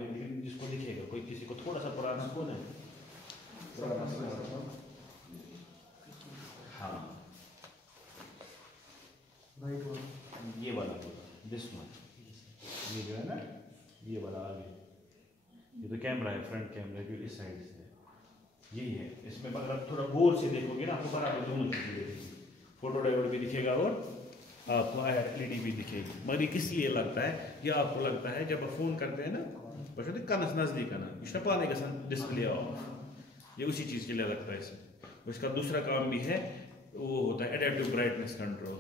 जिसको दिखेगा, कोई किसी को थोड़ा सा पुराना फोन है, हाँ ये वाला दिस वन, ये जो है ना ये वाला आगे, ये तो कैमरा है, फ्रंट कैमरा जो इस साइड से यही है। इसमें अगर आप थोड़ा गौर से देखोगे ना आपको बराबर दोनों चीजें दिखेगी, फोटो डायोड भी दिखेगा और आपको IR LED भी दिखेगी। मगर ये किस लिए लगता है? ये आपको लगता है जब आप फोन करते हैं ना, बस कनस नजदीक आना, इसका पाने का डिस्प्ले ऑफ, ये उसी चीज के लिए लगता है इसे। उसका दूसरा काम भी है, वो होता है एडेप्टिव ब्राइटनेस कंट्रोल।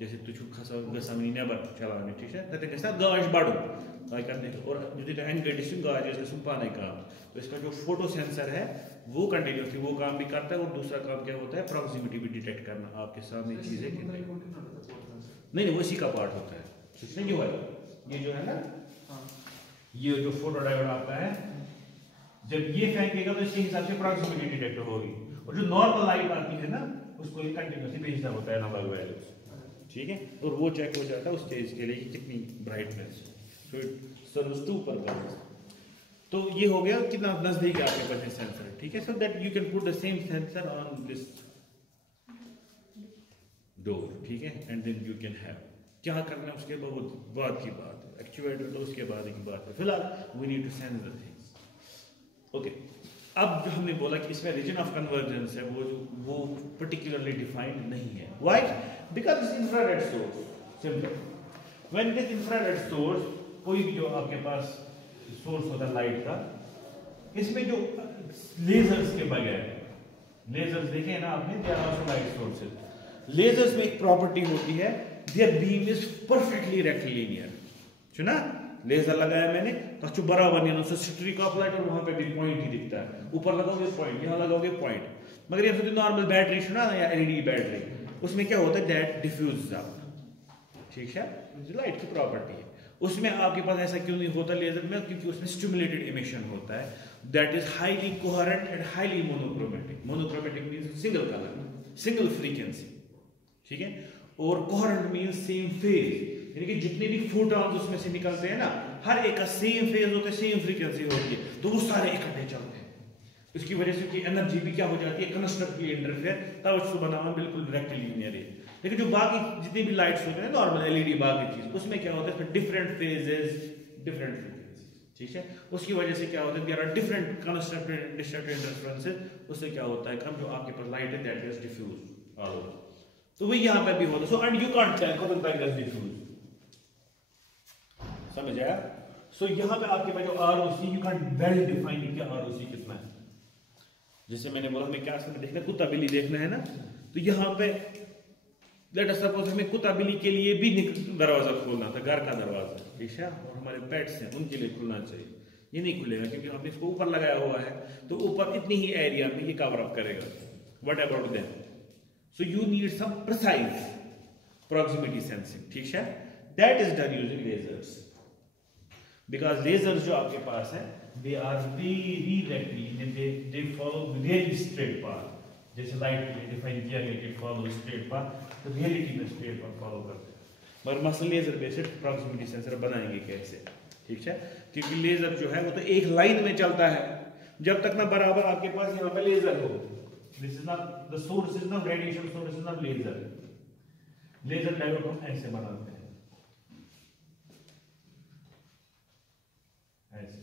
जैसे तुझ खसा गसम नेबर चलाने, ठीक है, तथे गसा गाज बढ़ो काय करने और यदि तो एंड कंडीशन गाज जैसे पाने का, तो इसका जो फोटो सेंसर है वो कंटिन्यूसली वो काम भी करता है। और दूसरा काम क्या होता है? प्रॉक्सिमिटी भी डिटेक्ट करना, आपके सामने चीजें कि नहीं वो इसी का पार्ट होता है, ठीक है। जो है ये जो है ना, ये जो फोटो डायोड आता है, जब ये फेंकेगा तो इसके हिसाब से प्रॉक्सिमिटी डिटेक्ट होगी, और जो नॉर्मल लाइट आती है ना उसको ये कंटिन्यूसली भेजना होता है नंबर वैल्यूज, ठीक है। और वो चेक हो जाता है उस स्टेज के लिए कि कितनी brightness, so it serves to purpose. तो ये हो गया कितना नजदीक आपके पास सेंसर है, ठीक है। So that you can put the same sensor on this door, ठीक है, and then you can have क्या करना है उसके बाद की बात है, एक्चुएटर तो उसके बाद की बात है। फिलहाल we need to sense the things, okay. अब जो हमने बोला कि इसमें रीजन ऑफ कन्वर्जेंस है वो पर्टिकुलरली डिफाइंड नहीं है। Why? Because it's infrared source, simple. When it is infrared source, कोई भी जो आपके पास सोर्स होता है लाइट का, इसमें जो लेजर्स के बगैर, लेजर्स देखे ना आपने, they are also light sources. Lasers में एक प्रॉपर्टी होती है, their beam is perfectly rectilinear. सुना? लेजर लगाया मैंने तो बराबर नहीं, उससे स्ट्रीक ऑफ लाइट और वहां पे भी पॉइंट ही दिखता है, ऊपर लगाओगे पॉइंट, यहाँ लगाओगे पॉइंट। मगर ये जो नॉर्मल बैटरी सुना ना, या LED बैटरी, उसमें क्या होता है? दैट डिफ्यूज आउट, ठीक है, लाइट की प्रॉपर्टी है। उसमें आपके पास ऐसा क्यों नहीं होता लेजर में? क्योंकि उसमें स्टिमुलेटेड इमिशन होता है, that is highly coherent and highly monochromatic. Monochromatic means single colour, single frequency, ठीक है। और कोहेरेंट मींस सेम फेज, यानी कि जितने भी फोटॉन्स उसमें से निकलते हैं ना, हर एक का सेम फेज होता है, सेम फ्रीक्वेंसी होती है, तो वो सारे इकट्ठे चलते हैं। इसकी वजह से कि एनर्जी भी क्या हो जाती है? कंस्ट्रक्टिवली इंटरफेयर, तब उसको बनाना बिल्कुल रेक्टिलिनियर है। लेकिन जो बाकी जितनी भी लाइट्स होते हैं नॉर्मल LED बाकी चीज, उसमें क्या होता है? डिफरेंट फेजेस, डिफरेंट फ्रीक्वेंसीज, ठीक है। उसकी वजह से क्या होता है? There are different constructive destructive interferences. उससे क्या होता है? कम जो आपके पास लाइट है that is diffuse all over. तो वही यहाँ पे भी होता है। So and you can't tell कौन सा इज डिफ्यूज, समझ आया? सो यहाँ पे आपके पास जो ROC, you can't well define कि ROC कितना है। जैसे मैंने बोला हमें क्या देखना, कुत्ता बिल्ली देखना है ना, तो यहाँ पे लेट अस सपोज हमें कुत्ता बिल्ली के लिए भी दरवाजा खोलना था, घर का दरवाजा, ठीक है, और हमारे पेट्स हैं उनके लिए खुलना चाहिए, ये नहीं खुलेगा क्योंकि हमने इसको ऊपर लगाया हुआ है, तो ऊपर इतनी ही एरिया में ये कवर अप करेगा. What about them? So you need some precise proximity sensing, ठीक है, that is done using lasers. Because lasers जो आपके पास है they are very readily, they follow very straight path. जैसे लाइट के लिए डिफाइन किया गया कि फॉलो स्ट्रेट पाथ, तो रियलिटी में स्ट्रेट पाथ फॉलो करते हैं. मगर मसला लेजर बेस्ड प्रॉक्सिमिटी सेंसर बनाएंगे कैसे, ठीक है, क्योंकि लेजर जो है वो तो एक लाइन में चलता है, जब तक ना बराबर आपके पास यहाँ पे लेजर हो. This is not the source, is not radiation source, is not laser. Laser diode हम ऐसे बनाते हैं, ऐसे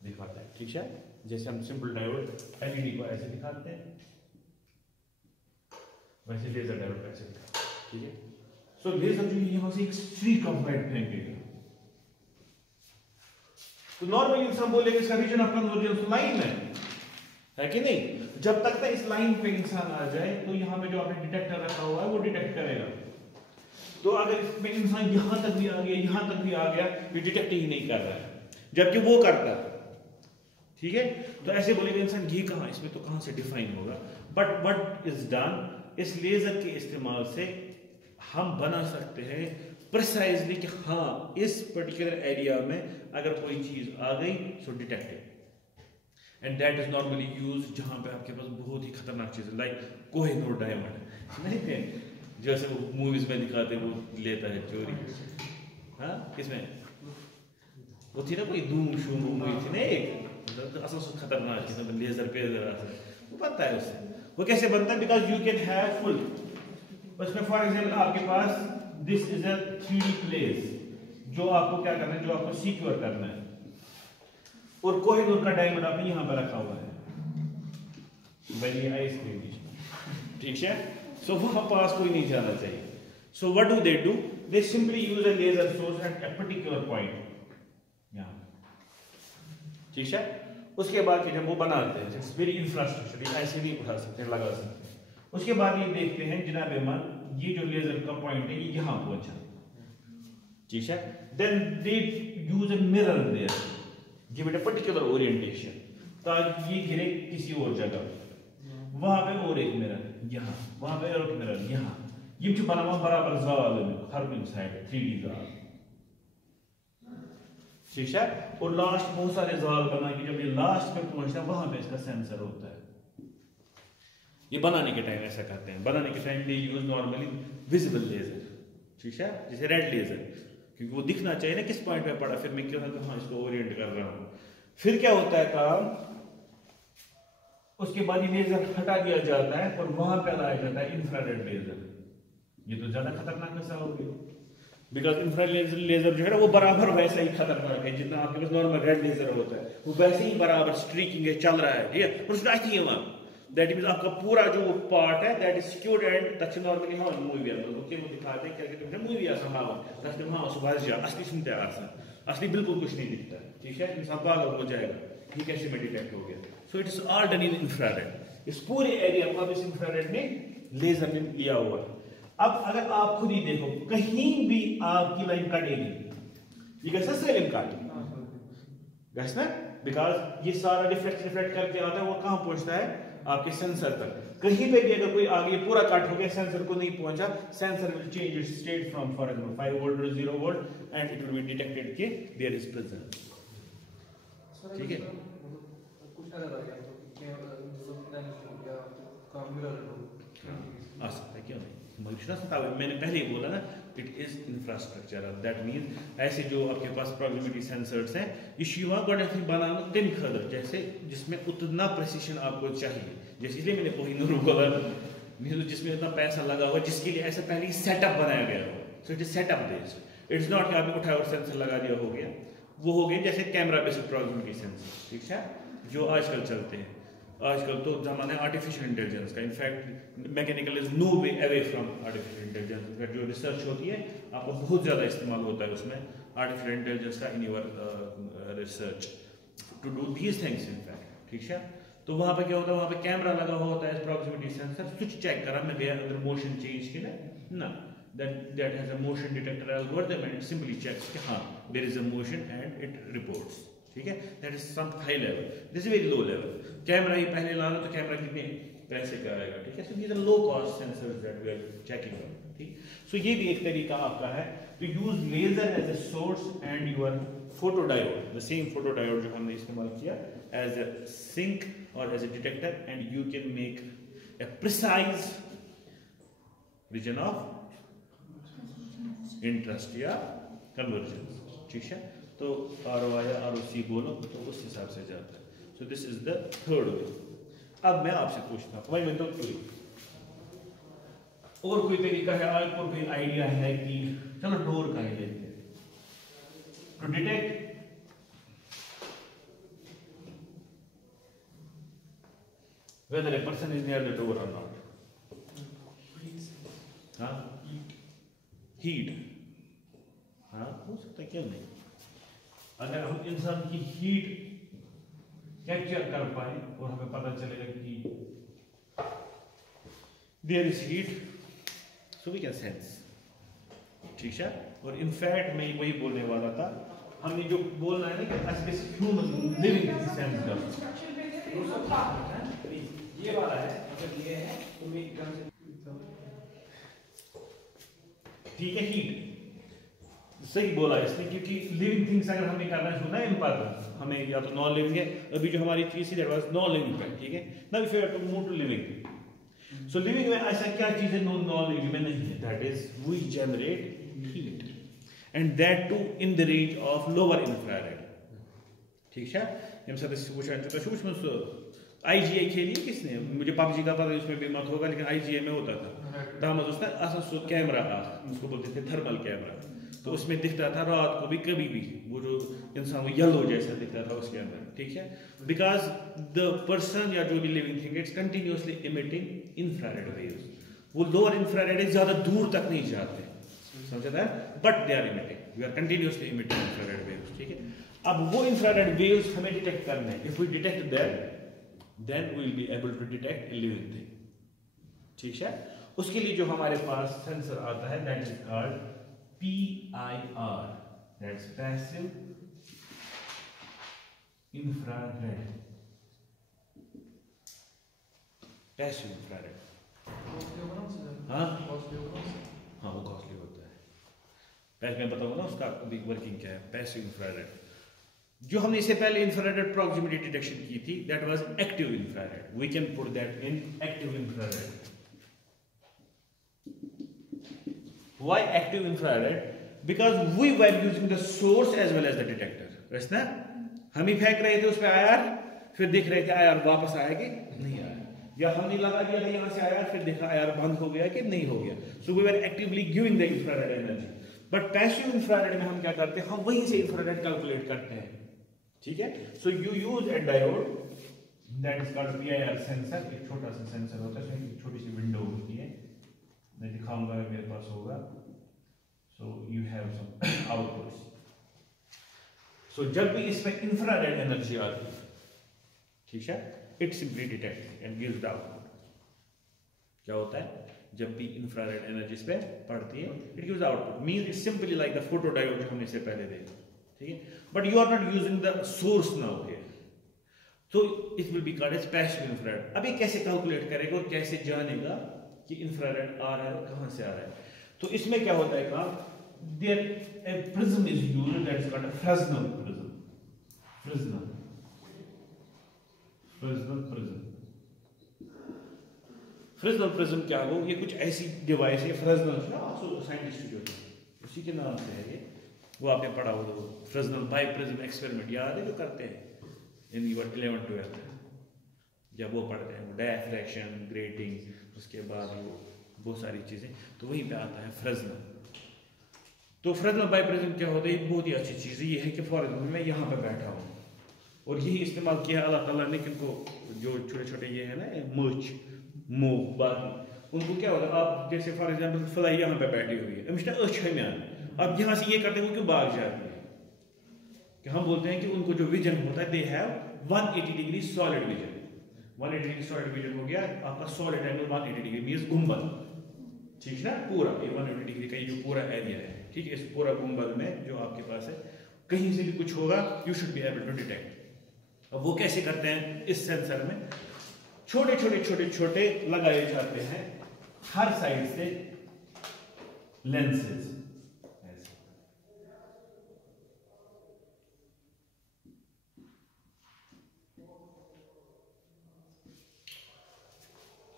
दिखाते हैं, ठीक है, जैसे हम सिंपल डायोड एलईडी को ऐसे दिखाते हैं, वैसे लेजर डायोड ऐसे दिखाते हैं, ठीक है. सो लेजर जो यहां से एक स्ट्रीक ऑफ लाइट फेंकेगा, तो नॉर्मली इंसान बोलेगा इसका रीजन ऑफ कन्वर्जेंस लाइन है कि नहीं. जब तक इस लाइन पे इंसान आ जाए तो यहाँ पे जो आपने डिटेक्टर रखा हुआ है वो डिटेक्ट करेगा. तो अगर इसमें इंसान यहां तक भी आ गया, यहां तक भी आ गया, ये डिटेक्ट ही नहीं कर रहा है, जबकि वो करता है, ठीक है. तो ऐसे बोलेगा इंसान ये कहां, इसमें तो कहां से डिफाइन होगा. बट व्हाट इज डन, इस लेजर के इस्तेमाल से हम बना सकते हैं प्रिसाइजली कि हाँ इस पर्टिकुलर एरिया में अगर कोई चीज आ गई so detected. And that is normally use जहां पे आपके पास बहुत ही खतरनाक चीज है, लाइक कोहिनूर डायमंड नहीं थे, जैसे वो मूवीज में दिखाते वो लेता है चोरी. हाँ किसमें वो थी ना कोई धूम शूम मूवी थी ना एक, असल से खतरनाक चीज, लेजर पे वो बनता है उससे. वो कैसे बनता है, because you can have full, उसमें फॉर एग्जाम्पल आपके पास this is a 3D place, जो आपको क्या करना है, जो आपको सिक्योर करना है, और कोहिनूर का डायमंड आपने यहां पर रखा हुआ है बनी आइस के बीच में, ठीक है. सो वहां पास कोई नहीं जाना चाहिए. So what do, they simply use a laser source at a particular point यहां, ठीक है. उसके बाद जब वो बनाते हैं, इट्स वेरी इंफ्रास्ट्रक्चर, ऐसे नहीं उठा सकते, लगा सकते. उसके बाद ये देखते हैं जनाब मान ये जो लेजर का पॉइंट है ये यहां पहुंचा, ठीक है. Then they use a mirror there, give it a particular orientation, ताकि ये गिरे किसी और जगह, वहां पे और एक मिरर यहां, वहां पे और एक मिरर यहां, ये जो बना हुआ बराबर जाल में हर कोई साइड 3D जाल, ठीक है. और लास्ट बहुत सारे जाल बना के जब ये लास्ट पे पहुंचता है वहां पे इसका सेंसर होता है. ये बनाने के टाइम ऐसा करते हैं, बनाने के टाइम दे यूज नॉर्मली विजिबल लेजर, ठीक है, जैसे रेड लेजर, क्योंकि वो दिखना चाहिए ना किस पॉइंट पे पड़ा, फिर मैं क्यों हाँ इसको ओरिएंट कर रहा हूं. फिर क्या होता है काम, उसके बाद ये लेजर हटा दिया जाता है और वहां पे लाया जाता है इंफ्रारेड लेजर. ये तो ज्यादा खतरनाक कैसा हो गया, बिकॉज इंफ्रारेड लेजर जो है ना वो बराबर वैसा ही खतरनाक है जितना आपके पास नॉर्मल रेड लेजर होता है, वो वैसे ही बराबर स्ट्रीकिंग है, चल रहा है, ठीक है. और उसमें आती है वहां, दैट मींस आपका पूरा जो पार्ट है that is secured and that's normally how movie है. तो वो दिखाते हैं क्या कहते हैं मूवी ऐसा हाउ दैट्स हाउ सुबह जा असली सुनते आसान, असली बिल्कुल कुछ नहीं दिखता, ठीक है. इंसान पागल हो जाएगा ये कैसे में डिटेक्ट हो गया. So it is all done in infrared. इस पूरे एरिया को अब इस इंफ्रारेड ने लेजर ने लिया हुआ है. अब अगर आप खुद ही देखो कहीं भी आपकी लाइन कटेगी, ये कैसे सेलिम काट गैस ना, बिकॉज ये सारा रिफ्लेक्ट करके आता है, वो कहां पहुंचता है आपके सेंसर तक. कहीं पे भी अगर कोई आगे पूरा कट हो गया, सेंसर को नहीं पहुंचा, sensor will change its state from for example 5 volt to 0 volt and it will be detected कि देयर इज प्रेजेंस, ठीक है. कुछ अगर आ गया तो क्या काम मिला आ सकता है, क्यों नहीं. मैंने पहले ही बोला ना it is infrastructure, that mean ऐसे जो आपके पास प्रॉक्सिमिटी सेंसर्स हैं ये गोडनेथली बनाना तम खदर जैसे जिसमें उतना प्रेसिशन आपको चाहिए, जैसे इसलिए मैंने कोहिनूर बोला जिसमें उतना पैसा लगा हुआ, जिसके लिए ऐसा पहले सेटअप बनाया गया हो. So it is setup based, it's not कि आपने उठाया और सेंसर लगा दिया हो गया. वो हो गए जैसे कैमरा बेस्ड प्रॉक्सिमिटी सेंसर, ठीक है, जो आजकल चलते हैं. आजकल तो जमाना है आर्टिफिशियल इंटेलिजेंस का. In fact mechanical is no way away from artificial intelligence. जो रिसर्च होती है आपको बहुत ज़्यादा इस्तेमाल होता है उसमें आर्टिफिशियल इंटेलिजेंस का in your research to do these things in fact, ठीक है. तो वहाँ पे क्या होता है, वहाँ पे कैमरा लगा हुआ होता है, प्रॉक्सिमिटी सेंसर, स्विच चेक करा मैं गया, अगर मोशन चेंज की ना No, that has a motion detector algorithm and it simply checks कि हाँ there is a motion and it reports. ठीक है, that is some high level. This is very low level. Camera ही पहले लाना तो कैमरा कितने पैसे का आएगा, ठीक है. So these are low cost sensors that we are checking on. ठीक, so ये भी एक तरीका आपका है to use laser as a source and your photodiode, the same photodiode जो हमने इस्तेमाल किया as a sink or as a detector, and you can make a precise region of interest या convergence. ठीक है, तो ROI या ROC बोलो तो उस हिसाब से जाता है. So this is the third way. अब मैं आपसे पूछता हूँ भाई, मैं तो और कोई तरीका है, आपको कोई आइडिया है कि चलो डोर का ही लेते हैं to detect whether a person is near the door or not. हाँ, हीट, हाँ हो सकता है, क्यों नहीं. अगर हम इंसान की हीट कैप्चर कर पाए और हमें पता चलेगा कि there is heat, so we can sense. ठीक है, और इनफैक्ट मैं वही बोलने वाला था, हमने जो बोलना है ना कि ह्यूमन लिविंग सेंस का ये वाला है, मतलब ये है ठीक है. हीट सही बोला इसने, क्योंकि लिविंग थिंग्स अगर हमें करना है ना इम्पॉर्टेंट, हमें या तो नॉन लिविंग है, अभी जो हमारी चीज दैट वाज नॉन लिविंग पे, ठीक है. Now if you have to move to living, so living में ऐसा क्या चीज है नॉन लिविंग में नहीं है, that is we generate heat and that too in the range of lower infrared. ठीक है, हम सब इस वुचन तो सूक्ष्म आईजीए खेली किसने, मुझे पबजी का पता उसमें भी मत होगा, लेकिन आईजीए में होता था दामद उसने आसान सो कैमरा था, उसको बोलते थे थर्मल कैमरा. तो उसमें दिखता था रात को भी कभी भी वो जो इंसान वो येलो जैसा दिखता था उसके अंदर. ठीक है, बिकॉज द पर्सन या जो भी living thing it's continuously emitting infrared waves. वो लोअर इंफ्रारेड ज्यादा दूर तक नहीं जाते, समझा था, but they are emitting, we are continuously emitting infrared waves. ठीक है, अब वो इंफ्रारेड वेव्स हमें डिटेक्ट करने हैं. If we detect that then we will be able to detect a living thing. ठीक है, उसके लिए जो हमारे पास सेंसर आता है that is called PIR, that's passive infrared. Passive infrared. हाँ हाँ वो कॉस्टली होता है. पहले मैं बताऊंगा ना उसका अभी वर्किंग क्या है. पैसिव इंफ्रारेड जो हमने इससे पहले इंफ्रारेड प्रॉक्सिमिटी डिटेक्शन की थी, that was active infrared. We can put that in active infrared. Why active infrared? Because we were using the source as well as the detector. वैसे ना हम ही फेंक रहे थे उस पे आईआर, फिर देख रहे थे आईआर वापस आया कि नहीं आया, या हमने लगा दिया था यहाँ से आईआर, फिर देखा आईआर बंद हो गया कि नहीं हो गया. So we were actively giving the infrared energy. But passive infrared में हम क्या करते हैं, हम वहीं से infrared calculate करते हैं. ठीक है, so you use a diode that is called PIR sensor. एक छोटा सा सेंसर होता है, एक छोटी सी विंडो होती है, मैं दिखाऊंगा मेरे पास होगा. So you have some outputs. सो जब भी इसमें इंफ्रारेड एनर्जी आती है, ठीक है, it simply detect and gives the output. क्या होता है जब भी इंफ्रारेड एनर्जी इस पे पड़ती है, it gives output. Means it's simply like the photodiode जो हमने इससे पहले देखा. ठीक है, but you are not using the source now here, so it will be called as passive infrared. अभी कैसे कैलकुलेट करेगा और कैसे जानेगा कि इंफ्रारेड आ रहा है कहां से आ रहा है? तो इसमें क्या होता है काम, there a prism is used that is called a Fresnel prism. Fresnel prism क्या हो, ये कुछ ऐसी डिवाइस है, फ्रेस्नेल ना साइंटिस्ट जो उसी के नाम से है ये. वो आपने पढ़ा हो तो फ्रेस्नेल बाइप्रिज्म एक्सपेरिमेंट याद है जो करते हैं इन योर 11th 12th, जब वो पढ़ते हैं डायफ्रैक्शन, ग्रेटिंग, उसके बाद वो बहुत सारी चीज़ें, तो वहीं पे आता है फ्रेस्नेल. तो फ्रेस्नेल बाइप्रिज्म क्या होता है, बहुत ही अच्छी चीज़ ये है कि फॉर एग्जाम्पल मैं यहाँ पे बैठा हूँ और यही इस्तेमाल किया अल्लाह ताला ने, किनको जो छोटे छोटे ये है ना मर्च मूव बाकी, उनको क्या होता है, आप जैसे फॉर एग्जाम्पल फ्लाई यहाँ पे बैठी हुई है, मिस्टर अब यहाँ से ये करते हैं, वो क्यों भाग जाती है, कि हम बोलते हैं कि उनको जो विजन होता है they have 180 degree solid vision. 180 degree solid vision हो गया आपका, सॉलिड एंगल 180 डिग्री मींस गुंबद. ठीक है ना, पूरा ये 180 डिग्री का ये जो पूरा एरिया है, ठीक है, इस पूरा गुंबद में जो आपके पास है कहीं से भी कुछ होगा you should be able to detect. अब वो कैसे करते हैं, इस सेंसर में छोटे छोटे छोटे छोटे लगाए जाते हैं हर साइड से लेंसेज,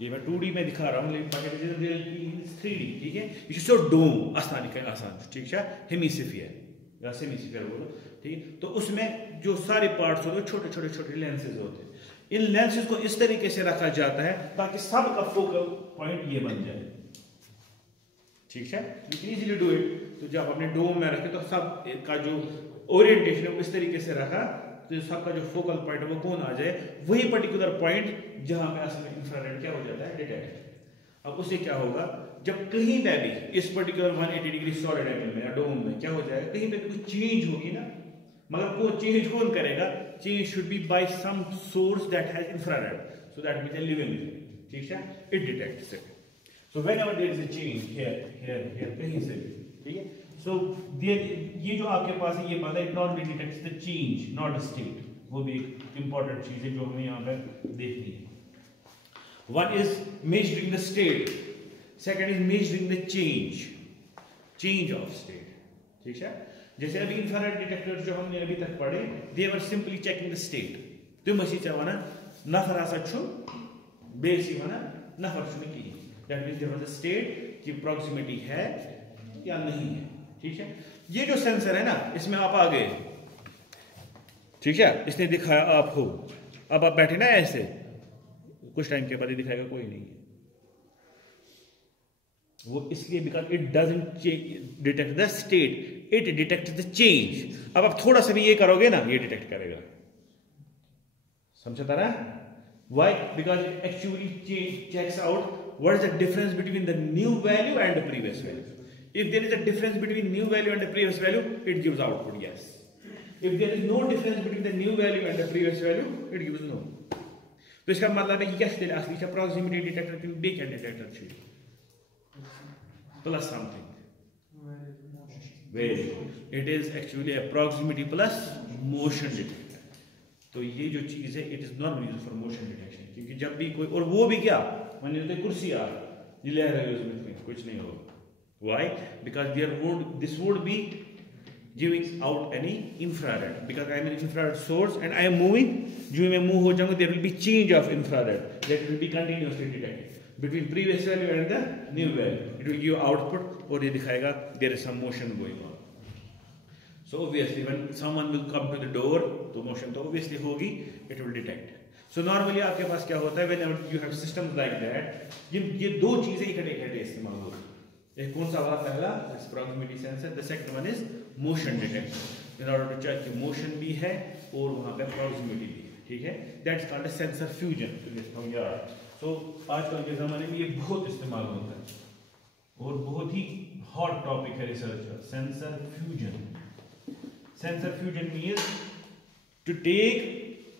ये मैं 2D में दिखा रहा हूँ लेकिन 3D, ठीक है। ये सो डोम आसान, ठीक है, हेमिस्फीयर या सेमिस्फीयर बोलो, ठीक है। तो उसमें जो सारे पार्ट्स होते हैं छोटे छोटे छोटे लेंसेज होते हैं, इन लेंसेज को इस तरीके से रखा जाता है ताकि सब का फोकल पॉइंट ये बन जाए, ठीक है। You can easily do it. तो जब आपने डोम में रखे तो सब का जो ओरिएंटेशन है इस तरीके से रखा तो सबका जो फोकल पॉइंट है वो कौन आ जाए, वही पर्टिकुलर पॉइंट जहां पे असल में इंफ्रारेड क्या हो जाता है, डिटेक्ट। अब उससे क्या होगा, जब कहीं पे भी इस पर्टिकुलर 180 डिग्री सॉलिड एंगल में या डोम में क्या हो जाएगा, कहीं पे भी कुछ चेंज होगी ना, मगर वो चेंज कौन करेगा, change should be by some source that has infrared, so that means a living, ठीक है, it detects it. So whenever there is a change here कहीं से भी, ठीक है। सो ये जो आपके पास है ये पता है, it not be detects the change not state, वो भी एक इंपॉर्टेंट चीज है जो हमें यहाँ पे देखनी है। One is measuring the state, second is measuring the change of state, ठीक है। जैसे अभी इंफ्रारेड डिटेक्टर जो हमने अभी तक पढ़े, दे वर सिंपली चेकिंग द स्टेट, तो मसी चाहना नफर आसा छु बेसी वना नफर छु की, that means there was a state की प्रॉक्सिमिटी है या नहीं है, ठीक है। ये जो सेंसर है ना, इसमें आप आ गए, ठीक है, इसने दिखाया आप हो, अब आप बैठे ना ऐसे, कुछ टाइम के बाद ही दिखाएगा कोई नहीं है, वो इसलिए because it doesn't detect the state, it detect the change. अब आप थोड़ा सा भी ये करोगे ना, ये डिटेक्ट करेगा, समझता रहा, why, because it actually checks out what is the difference between the new value and the previous value. If there is a difference between new value and the previous value, it gives output yes. If there is no difference between the new value and the previous value, it gives no. तो इसका मतलब है कि क्या स्टेट असली का proximity detector की बेक डिटेक्टर चाहिए plus something very good. It is actually a proximity plus motion detector. तो ये जो चीज है it is not used for motion detection, क्योंकि जब भी कोई, और वो भी क्या मान लीजिए कुर्सी आ ये ले रहे हो उसमें कुछ नहीं होगा। Why? Because this would be giving out any infrared, because I am an infrared source and I am moving, जो मैं move हो जाऊंगा, there will be change of infrared that will be continuously detected between previous value and the new value. It will give output और ये दिखाएगा there is some motion going on. So obviously when someone will come to the door, तो motion तो obviously होगी, it will detect. So normally आपके पास क्या होता है, whenever you have systems like that, ये दो चीजें इकट्ठे इस्तेमाल होती है। एक कौन सा वाला, पहला इस proximity sensor, the second one is motion detector, in order to check कि मोशन भी है और वहां पे प्रॉक्सिमिटी भी है, ठीक है। That's called sensor fusion. So आजकल के जमाने में ये बहुत इस्तेमाल होता है और बहुत ही हॉट टॉपिक है रिसर्च का, sensor fusion. Sensor fusion means to take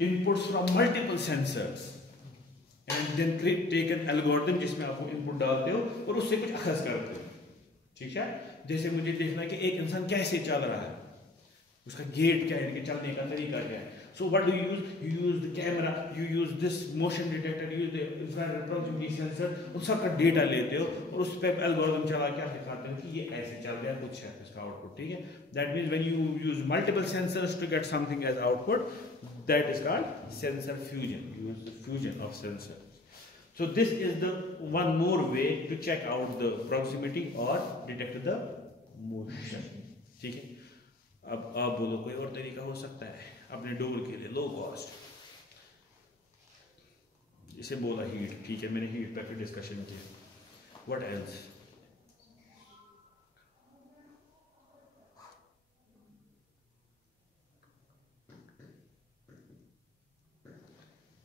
inputs from multiple sensors and then take an algorithm जिसमें आप इनपुट डालते हो और उससे कुछ अखज़ करते हो, ठीक है। जैसे मुझे देखना है कि एक इंसान कैसे चल रहा है, उसका गेट क्या है, चलने का तरीका क्या है। So what do you use the camera, you use this motion detector, use the infrared proximity sensor, उन सबका डेटा लेते हो और उस पर एल्गोरिथम चला के आप दिखाते हो कि ये ऐसे चल रहा है, कुछ है इसका आउटपुट, ठीक है। That means when you use multiple sensors to get something as output, that is called sensor fusion, use the fusion of sensor. So this is the one more way to check out the proximity or detect the motion, ठीक है। अब आप बोलो कोई और तरीका हो सकता है अपने डोर के लिए लो कॉस्ट, इसे बोला हीट, ठीक है, मैंने हीट पे डिस्कशन किया। व्हाट एल्स,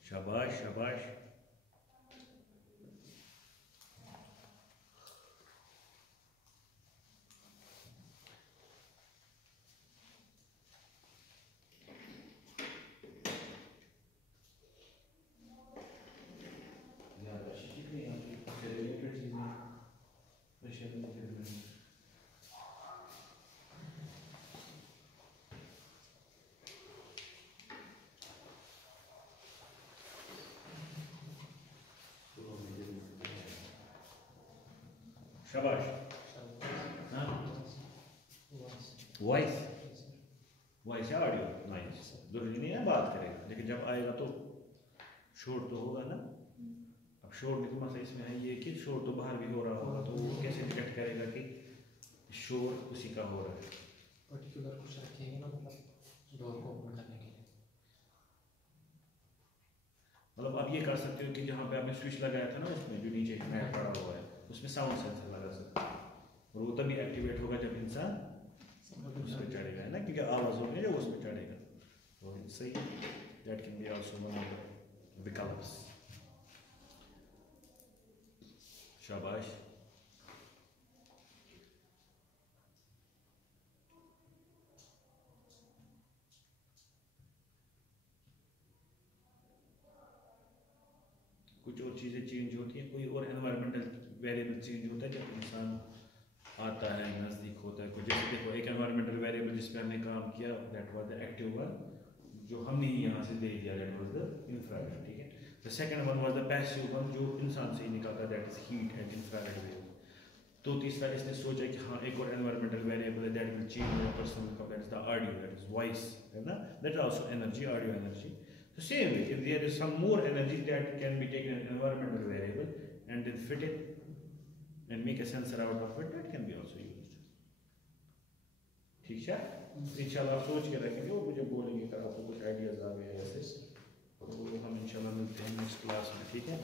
शाबाश शाबाश, शाबाश। हाँ वॉइस वॉइस या ऑडियो नाइस, जरूरी नहीं है बात करेगा, लेकिन जब आएगा तो शोर तो होगा ना। अब शोर में तो मसला इसमें है ये कि शोर तो बाहर भी हो रहा होगा, तो वो कैसे डिटेक्ट करेगा कि शोर उसी का हो रहा है। पर्टिकुलर कुछ रखेंगे ना, मतलब डोर को ओपन करने के लिए। मतलब आप ये कर सकते हो कि जहाँ पे आपने स्विच लगाया था ना, उसमें जो नीचे मैट पड़ा हुआ है उसमें साउंड सेंसर लगा सकते हो, और वो तभी एक्टिवेट होगा जब इंसान उस पर चढ़ेगा, है ना, क्योंकि आवाज़ होगी जब उस पर चढ़ेगा। तो सही, that can be also one of the विकल्प्स। शाबाश। कुछ और चीज़ें चेंज होती हैं, कोई और एनवायरमेंटल वेरिएबल चेंज होता है जब इंसान आता है, नज़दीक होता है। कुछ जैसे देखो, एक एनवायरमेंटल वेरिएबल जिस पर हमने काम किया, that was the active one, जो हमने यहाँ से दे दिया, दैट वाज द इंफ्रारेड, ठीक है। The second one was the passive one, जो इंसान से ही निकलता, that is heat and infrared wave. तो तीसरा इसने सोचा कि हाँ एक और एनवायरमेंटल वेरिएबल है that will change the person, that is the audio, that is voice, है ना, that is also energy, audio energy. So same way, if there is some more energy that can be taken an environmental variable and then fit it and make a sensor out of it, that can be also used. ठीक है, इंशाल्लाह आप सोच के रखेंगे और मुझे बोलेंगे अगर आपको कुछ आइडियाज आ गए ऐसे, तो हम इंशाल्लाह मिलते हैं नेक्स्ट क्लास में, ठीक है।